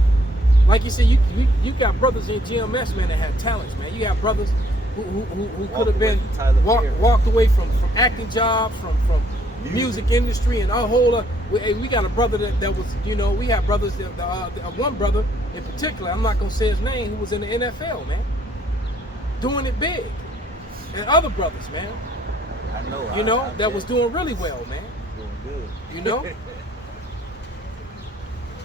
Like you said, you got brothers in GMS, man, that had talents, man. You got brothers who could have been walked away from acting jobs, from music industry, and a whole. We got a brother that was, we have brothers one brother in particular, I'm not gonna say his name, who was in the NFL, man, doing it big, and other brothers, man. I know. That was doing really well, man. Doing good.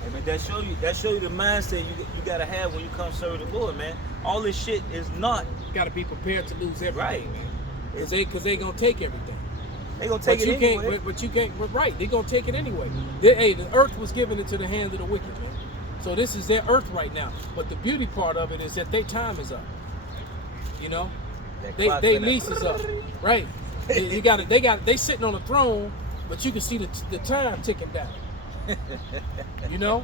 Hey, man, that show you the mindset you gotta have when you come serve the Lord, man. All this shit is not. Got to be prepared to lose everything, Right. man. Because they gonna take everything. They gonna take it anyway. But you can't. Right, they gonna take it anyway. The earth was given into the hands of the wicked, man. So this is their earth right now. But the beauty part of it is that their time is up. They lease is up, right? They sitting on a throne, but you can see the time ticking down. You know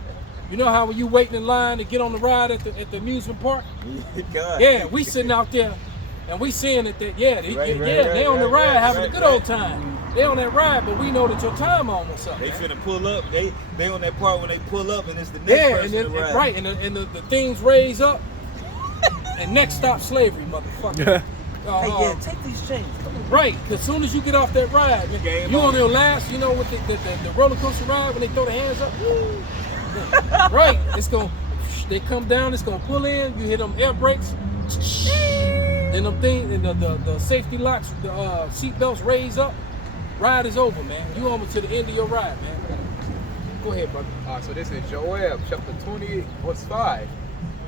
how when you waiting in line to get on the ride at the amusement park? God. Yeah, we sitting out there and we seeing that they on the ride having a good old time. They on that ride, but we know that your time almost up. They finna pull up. They on that part when they pull up and it's the next person to ride. Right, and the things raise up, and next stop slavery, motherfucker. Hey, yeah, take these chains. Come on. Right, as soon as you get off that ride, man, you on your last, with the roller coaster ride when they throw the hands up. Woo. Right, they come down, it's gonna pull in, you hit them air brakes, then them things, and the safety locks, the seat belts raise up, ride is over, man. You almost to the end of your ride, man. Go ahead, brother. So this is Joel chapter 20 verse 5,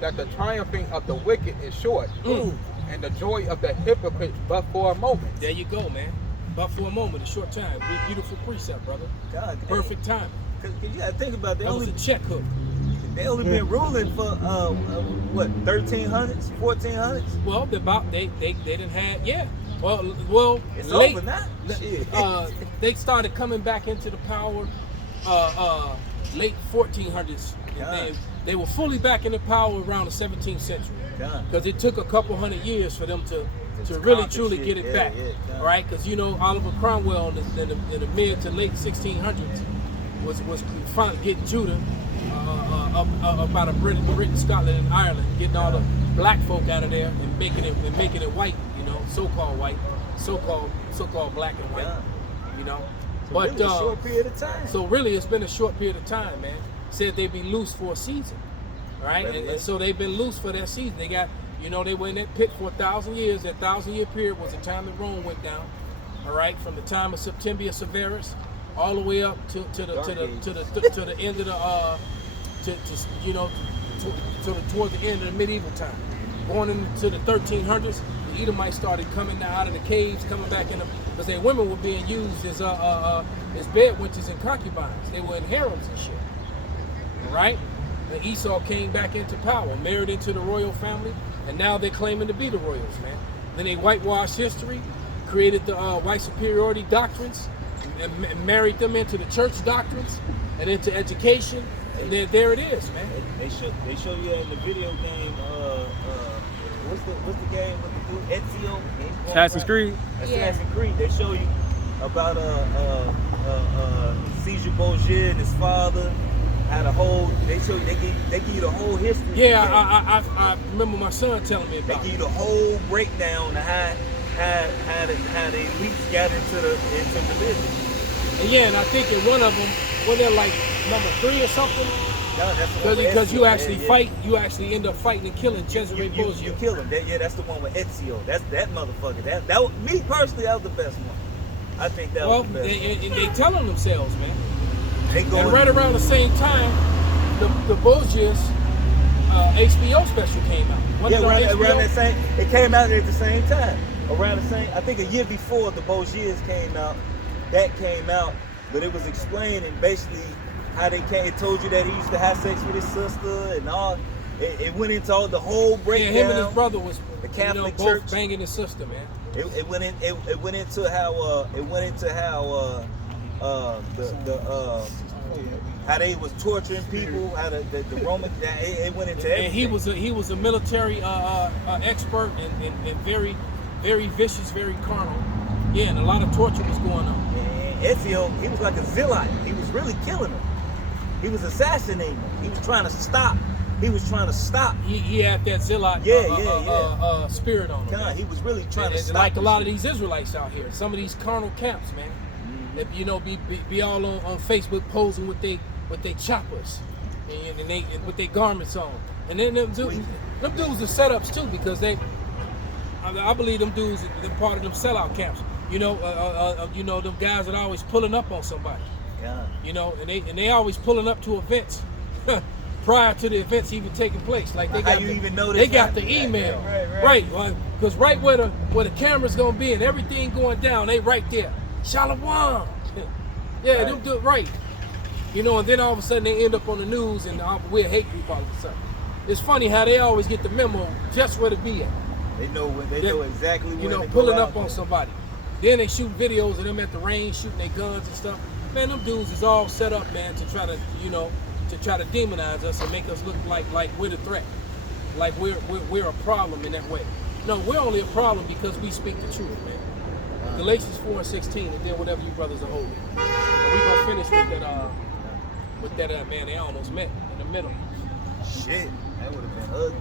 that the triumphing of the wicked is short, and the joy of the hypocrite but for a moment. There you go, man. But for a moment, a short time. Beautiful precept, brother. God, Perfect time. Cause you gotta think about That was a check hook. They only been ruling for what 1300s, 1400s. Well, they didn't have Well, It's late, over now. Shit. they started coming back into the power late 1400s. God. They were fully back into power around the 17th century. God. Because it took a couple hundred years for them to really conquer truly shit. get it Yeah, back, yeah, God. right? Because Oliver Cromwell in the mid to late 1600s was finally getting Judah up out of Britain, Scotland, and Ireland, getting all the black folk out of there and making it white, so-called white, so-called black and white, Yeah. So But really a short period of time. so really, it's been a short period of time, man. Said they'd be loose for a season, right? And so they've been loose for that season. They got, they were in that pit for 1,000 years. That 1,000-year period was the time that Rome went down, all right, from the time of Septimius Severus all the way up to the end of the towards the end of the medieval time. Going into the 1300s, the Edomites started coming out of the caves, coming back in, because their women were being used as bedwenches and concubines. They were in harems and shit. All right? And Esau came back into power, married into the royal family, and now they're claiming to be the royals, man. Then they whitewashed history, created the white superiority doctrines, and married them into the church doctrines and into education, and then there it is, man. They show you in the video game. What's the game with the dude Ezio? Assassin's Creed. Assassin's Creed. They show you about Caesar Borgia and his father. How the whole they give you the whole history. Yeah, I remember my son telling me They about give it. you the whole breakdown of how the elites got into religion. And yeah, and I think in one of them, well, they're like number 3 or something. No, that's the one with Because you Ezio. actually Yeah, fight, you actually end up fighting and killing Cesare You Borgia. kill him. That's the one with Ezio. That's that motherfucker. That was, me personally, that was the best one. I think that Well, was the best. they telling themselves, man. They going, And right around the same time, the Borgias HBO special came out. Wasn't it on around HBO? that same. It came out at the same time. Around the same. I think a year before the Borgias came out. That came out, but it was explaining basically how they came. It told you that he used to have sex with his sister and all. It went into all the whole breakdown. Yeah, him and his brother was the Catholic both Church banging his sister, man. It went into how how they was torturing people, how the Roman it went into everything. And he was a military expert and very, very vicious, very carnal. Yeah, and a lot of torture was going on. And Ezio, he was like a zealot. He was really killing them. He was assassinating them. He was trying to stop. He had that zealot spirit on him. God, he was really trying to And stop. like a this lot shit. of these Israelites out here, some of these carnal camps, man. If, be all on Facebook posing with they choppers and they with their garments on, and then them dudes are setups too, because I believe them dudes are part of them sellout camps. Them guys that are always pulling up on somebody. God. And they always pulling up to events prior to the events even taking place. Like they How got you the, even know they this got the happened? email, Right. Because right where the camera's gonna be and everything going down, they right there. Shalom. Yeah, them do it right. And then all of a sudden they end up on the news and we're a hate group all of a sudden. It's funny how they always get the memo just where to be at. They know exactly where to go pulling out up on there. somebody. Then they shoot videos of them at the range shooting their guns and stuff. Man, them dudes is all set up, man, to try to demonize us and make us look like we're the threat, like we're a problem in that way. No, we're only a problem because we speak the truth, man. Galatians 4:16, and then whatever you brothers are holding. And we gonna finish with that man. They almost met in the middle. Shit, that would have been ugly.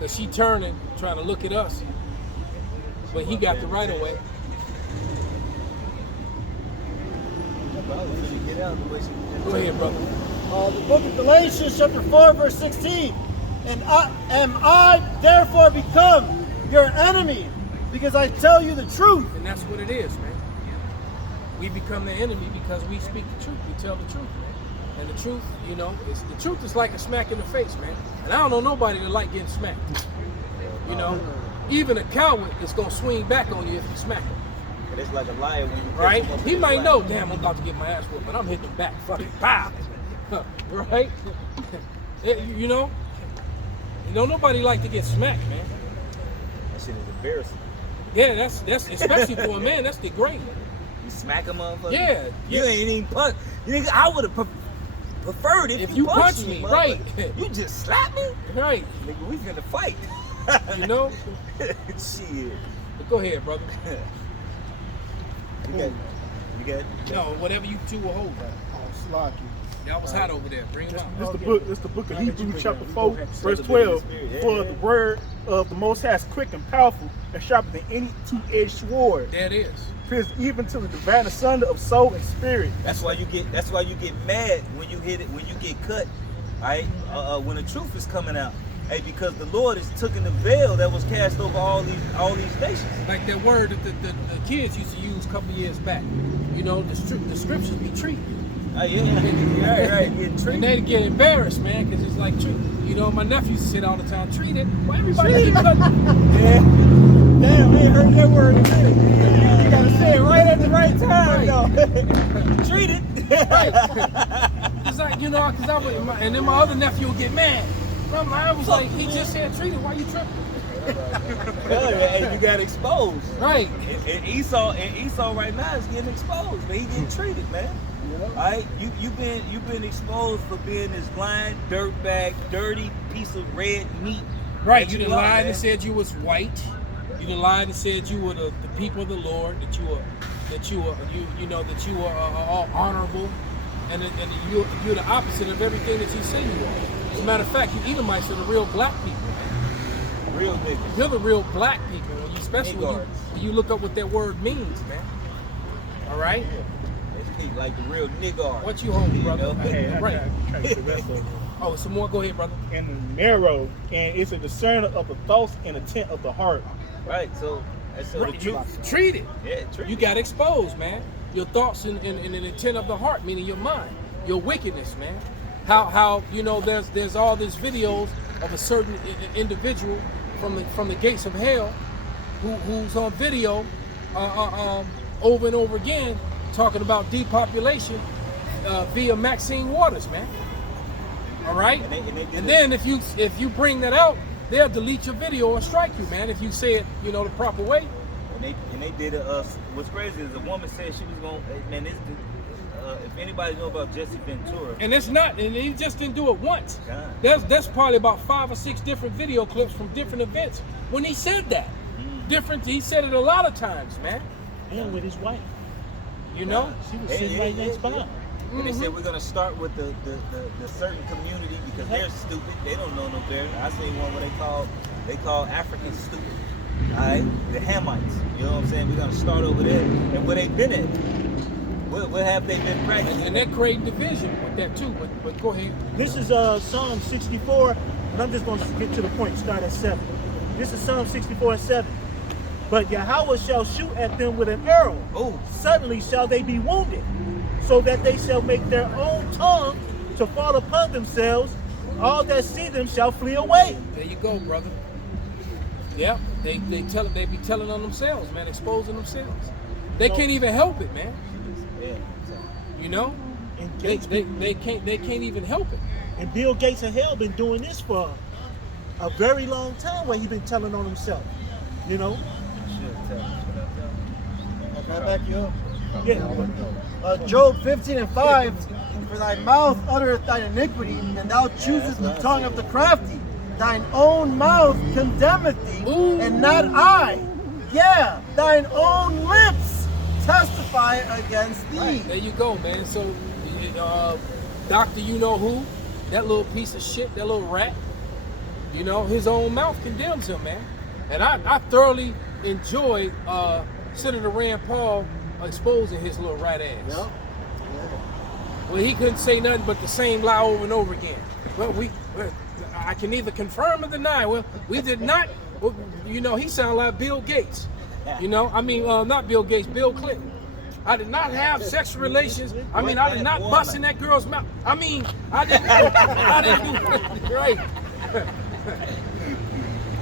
Cause she turning, trying to look at us, but he got the right of way. Go ahead, brother. The book of Galatians, chapter 4, verse 16. And am I therefore become your enemy because I tell you the truth? And that's what it is, man. We become the enemy because we speak the truth. We tell the truth, man. And the truth, the truth is like a smack in the face, man. And I don't know nobody that like getting smacked. Even a coward is gonna swing back on you if you smack him. And it's like a liar when you catch Right? him up He with might a know, lie. damn, I'm about to get my ass whooped, but I'm hitting him back. Fucking pow. Right? You know, nobody like to get smacked, man. That shit is embarrassing. Yeah, that's especially for a man. That's degrading. You smack a motherfucker. Yeah, You ain't even punch. I would have preferred it if you punch me, right? You just slap me, Right. nigga. We finna fight. You know. Shit. But go ahead, brother. You got. No, whatever you two will hold. Slocky. Y'all was hot over there. Bring it out. This the book of Hebrews chapter 4, verse 12. For the word of the Most High is quick and powerful and sharper than any two-edged sword. There it is. Pierces even to the divine asunder of soul and spirit. That's why you get mad when you hit it, when you get cut, right? When the truth is coming out. Hey, because the Lord has taken the veil that was cast over all these nations. Like that word that the kids used to use a couple years back. You know, the scriptures be treated. Oh yeah, right. Getting And treated. they get embarrassed, man, because it's like true. You know, my nephew used to sit all the time, treat it. Why everybody keep cutting? Yeah. Damn, I ain't heard that word in a minute. You gotta say it right at the right time, though. Treat it. It's like, you know, because and then my other nephew would get mad. I was like, he just said treat it. Why you tripping? Hey, you got exposed. Right. And Esau right now is getting exposed, but he getting treated, man. All right, you've been exposed for being this blind, dirtbag, dirty piece of red meat. Right. that You done are, lied man. and said you was white. You done lied and said you were the people of the Lord. That you were all honorable, and you're the opposite of everything that you say you are. As a matter of fact, you Edomites are the real black people. Real niggas. You're the real black people, especially when you look up what that word means, man. All right? They speak like the real nigger. What you hold, brother? Hey, Right. I tried to the rest of it. Oh, some more? Go ahead, brother. And the marrow, and it's a discerner of the thoughts and intent of the heart. Right, so the Right, you truth. treat it. Yeah, treat You it. got exposed, man. Your thoughts and the intent of the heart, meaning your mind, your wickedness, man. How you know there's all these videos of a certain individual from the gates of hell who's on video over and over again talking about depopulation via Maxine Waters, man. All right, and then if you bring that out, they'll delete your video or strike you, man. If you say it, you know, the proper way. And they did it. What's crazy is the woman said she was gonna. Man, if anybody know about Jesse Ventura, And it's not, and he just didn't do it once. God. That's probably about 5 or 6 different video clips from different events when he said that. He said it a lot of times, man. And with his wife. You know? She was sitting right next by him. And they said we're gonna start with the certain community because they're stupid. They don't know no better. I seen one where they call Africans stupid. Alright? The Hamites. You know what I'm saying? We're gonna start over there. And where they been at? Where have they been practicing? And that created division with that too. But go ahead. This is Psalm 64, and I'm just going to get to the point, start at 7. This is Psalm 64 and 7. But Yahweh shall shoot at them with an arrow. Oh. Suddenly shall they be wounded, so that they shall make their own tongue to fall upon themselves. All that see them shall flee away. There you go, brother. Yep. They be telling on themselves, man, exposing themselves. They can't even help it, man. Yeah. You know? And They Gates, can't even help it. and Bill Gates of hell been doing this for a very long time, where he been telling on himself. You know? Can I back you up? Yeah. Job 15 and 5, for thy mouth uttereth thine iniquity, and thou choosest the tongue of the crafty. Thine own mouth condemneth thee, Ooh. and not I. Yeah, thine own lips testify against thee. There you go, man. So, Dr. You know who, that little piece of shit, that little rat, you know, his own mouth condemns him, man. And I thoroughly enjoyed Senator Rand Paul exposing his little rat ass. Yep. Well, he couldn't say nothing but the same lie over and over again. Well, I can neither confirm or deny. Well, we did not. Well, you know, he sounded like Bill Gates. You know, I mean, not Bill Gates, Bill Clinton. I did not have sexual relations. I mean, I did not bust in that girl's mouth. I mean, I didn't do right.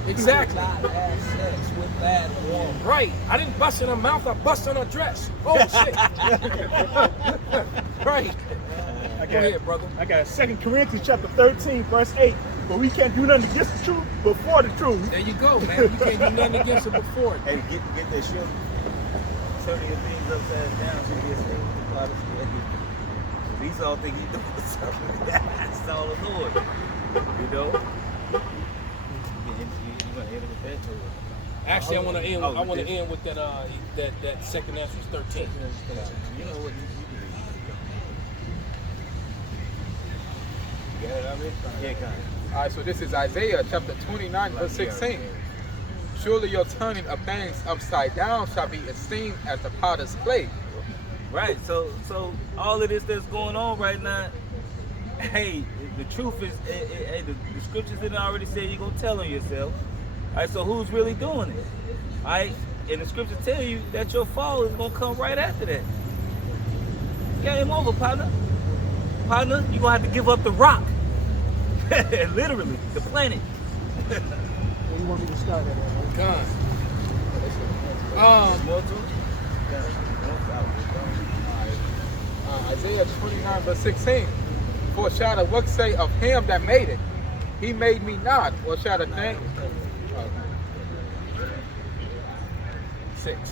Exactly. Not have sex with that woman. Right. I didn't bust in her mouth. I bust in her dress. Oh shit. Right. I Go ahead, brother. I got 2 Corinthians chapter 13, verse 8. But we can't do nothing against the truth before the truth. There you go, man. You can't do nothing against it before it. Hey, get that shit. Turn your things upside down so you get saved with the plot of skin. Esau think he doing something. That's all the Lord. You know? You gonna end with that too? Actually, I want to end. Oh, I want to this- end with that. That second answer is 13. You know what? You got it already? Yeah, got it. All right, so this is Isaiah chapter 29, verse 16. Surely your turning of things upside down shall be esteemed as the potter's clay. Right. So all of this that's going on right now, hey, the truth is, the scriptures didn't already say you're gonna tell on yourself. All right. So who's really doing it? All right. And the scriptures tell you that your fall is gonna come right after that. Game over, partner. Partner, you're gonna have to give up the rock. Literally, the planet. Where you want me to start at? Gone. More to it? Isaiah 29, verse 16. For shall the work say of him that made it, he made me not, or shall the thing? 6.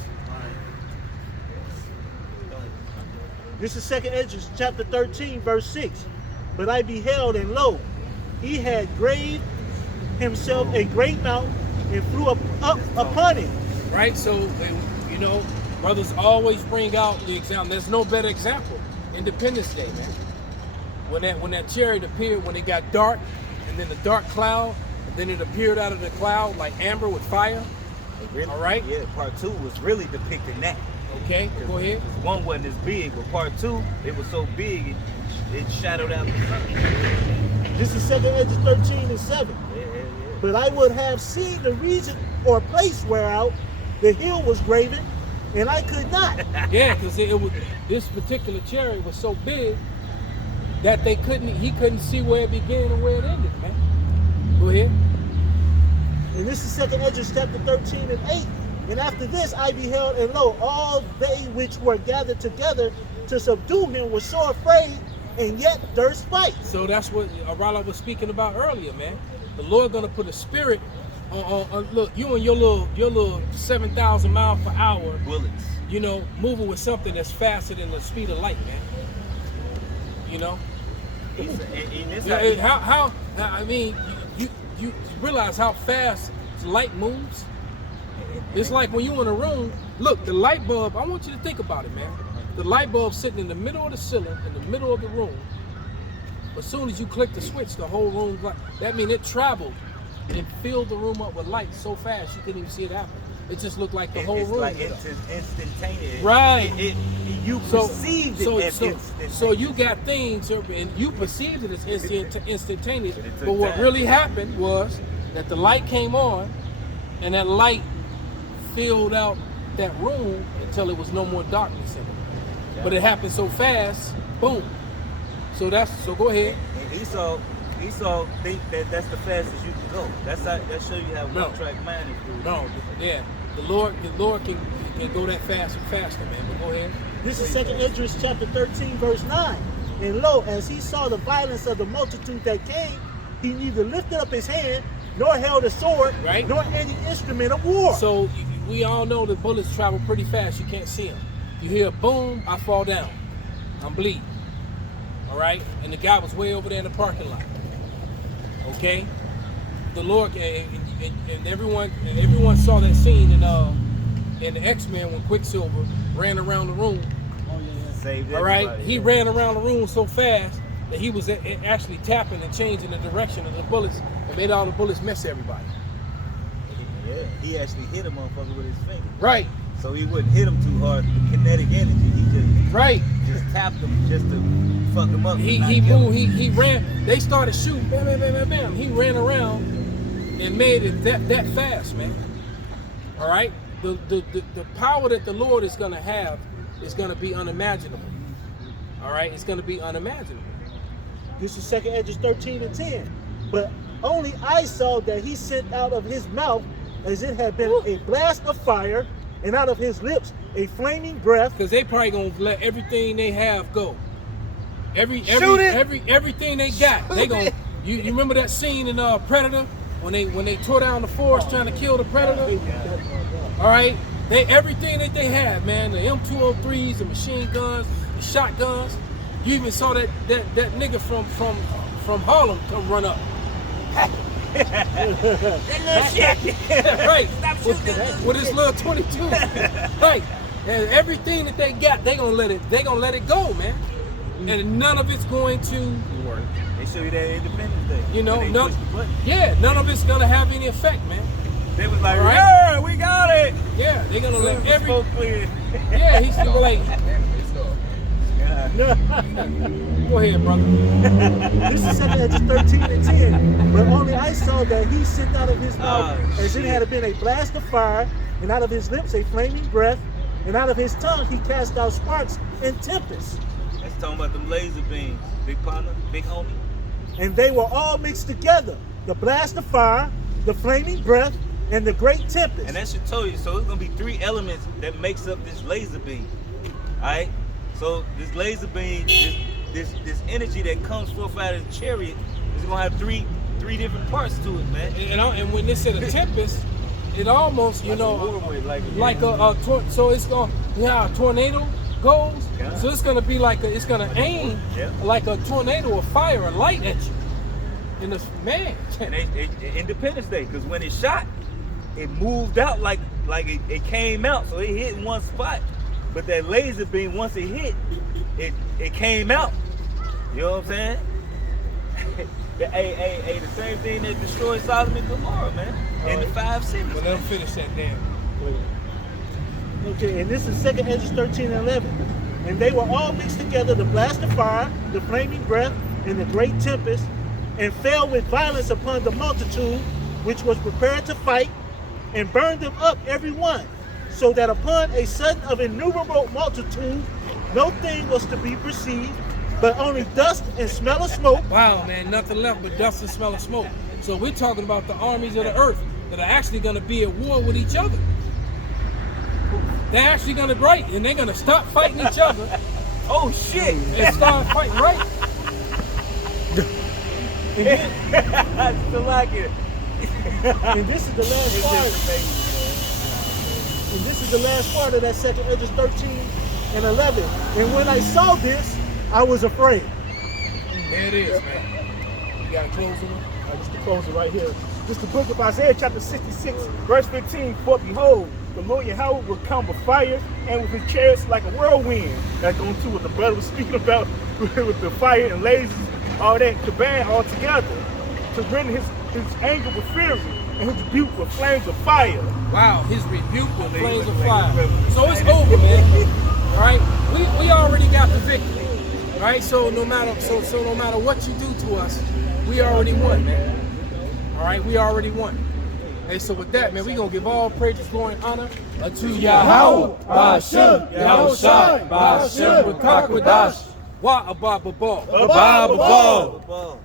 This is 2 Ezra chapter 13, verse 6. But I beheld, and lo, he had graved himself a great mountain and flew up upon it. Right. So you know, brothers always bring out the example. There's no better example. Independence Day, man. When that chariot appeared, when it got dark, and then the dark cloud, and then it appeared out of the cloud like amber with fire. Really? All right. Yeah, part 2 was really depicting that. Okay. Go ahead. One wasn't as big, but part 2, it was so big it shadowed out the sun. This is 2 Ezra 13 and 7. Yeah. But I would have seen the region or place whereout the hill was graven, and I could not. Yeah, because it was this particular chariot was so big that he couldn't see where it began and where it ended, man. Go ahead. And this is 2 Ezra chapter 13 and 8. And after this I beheld, and lo, all they which were gathered together to subdue him were so afraid, and yet durst fight. So that's what Arala was speaking about earlier, man. The Lord gonna put a spirit on look, you and your little 7,000 miles per hour Bullets. you know, moving with something that's faster than the speed of light, man. You know? How I mean, you realize how fast light moves? It's like when you're in a room, look, the light bulb, I want you to think about it, man. The light bulb sitting in the middle of the ceiling, in the middle of the room. As soon as you click the switch, the whole room's light. That means it traveled and filled the room up with light so fast you couldn't even see it happen. It just looked like the whole room. It's like instantaneous. Right. You perceived it as instantaneous. So you got things, and you perceived it as instantaneous. But it took But what time. really happened was that the light came on, and that light filled out that room until it was no more darkness in it. Yeah. But it happened so fast, boom. So go ahead. And Esau think that that's the fastest you can go. That show you how No. one-track mind is doing. No, yeah. The Lord can go that fast and faster, man. But go ahead. This is 2 Ezra chapter 13, verse 9. And lo, as he saw the violence of the multitude that came, he neither lifted up his hand, nor held a sword, Right. nor any instrument of war. So we all know that bullets travel pretty fast. You can't see them. You hear a boom, I fall down. I'm bleeding. All right? And the guy was way over there in the parking lot. Okay? The Lord, and everyone saw that scene in the X-Men when Quicksilver ran around the room. Saved All right? everybody. He ran around the room so fast that he was actually tapping and changing the direction of the bullets and made all the bullets miss everybody. Yeah, he actually hit a motherfucker with his finger. Right. So he wouldn't hit him too hard. The kinetic energy, he Right. just tapped him just to fuck him up. He and not kill moved. him. He ran. They started shooting. Bam, bam, bam, bam, bam. He ran around and made it that fast, man. All right. The power that the Lord is gonna have is gonna be unimaginable. All right. It's gonna be unimaginable. This is 2 Ezra 13 and 10. But only I saw that he sent out of his mouth as it had been a blast of fire, and out of his lips a flaming breath. Because they probably gonna let everything they have go. everything they got, they gon' you remember that scene in Predator when they tore down the forest trying to kill the Predator? All right, everything that they had, man, the M203s, the machine guns, the shotguns. You even saw that nigga from Harlem come run up. That little shit. Right. With his little 22. Right. And everything that they got, they gonna let it go, man. And none of it's going to work. They show you that Independence Day. You know, when they push the button. none of it's gonna have any effect, man. They was like, Right. yeah, we got it. Yeah, they're gonna let every. Smoke clear. Yeah, he's gonna be like, God. go ahead, brother. This is 2 Edges 13 and 10. But only I saw that he sent out of his mouth as it had been a blast of fire, and out of his lips a flaming breath, and out of his tongue he cast out sparks and tempests. That's talking about them laser beams. Big partner, big homie. And they were all mixed together. The blast of fire, the flaming breath, and the great tempest. And that should tell you, so it's gonna be 3 elements that makes up this laser beam. Alright? So this laser beam, this energy that comes forth out of the chariot is gonna have three different parts to it, man. And when they said a tempest, it almost, you know, like a so it's gonna, you know how a tornado goes? Yeah. So it's gonna be like it's gonna aim like a tornado of fire and light at you. And this man. And Independence Day, because when it shot, it moved out like it came out, so it hit in one spot. But that laser beam, once it hit, it came out. You know what I'm saying? Hey, the same thing that destroyed Sodom and Gomorrah, man, in the 5 cities. Well, let them finish that damn. Okay, and this is 2 Edges 13 and 11. And they were all mixed together, the blast of fire, the flaming breath, and the great tempest, and fell with violence upon the multitude, which was prepared to fight, and burned them up every one, so that upon a sudden of innumerable multitude, no thing was to be perceived, but only dust and smell of smoke. Wow, man, nothing left but dust and smell of smoke. So we're talking about the armies of the earth that are actually going to be at war with each other. They're actually going to break, and they're going to stop fighting each other. Oh shit! And start fighting, right? I still like it. And this is the last part. And this is the last part of that 2 Edges 13 and 11. And when I saw this, I was afraid. There it is, man. You got to close them. Just to close it right here. This is the book of Isaiah chapter 66, verse 15. For behold, the Lord Yahweh will come with fire and with his chariots like a whirlwind. That's going to what the brother was speaking about with the fire and lasers, all that kabam all together. To render his anger with fury and his rebuke with flames of fire. Wow, his rebuke with flames of fire. So it's over, man. All right, we already got the victory. All right, so no matter what you do to us, we already won, man. All right, we already won. Hey, so with that, man, we gonna give all praises, glory, and honor unto Yahweh, Ba'ashem, Yahushai, Ba'ashem, B'Kakwadash, Wa Abba Babal. Abba Babal.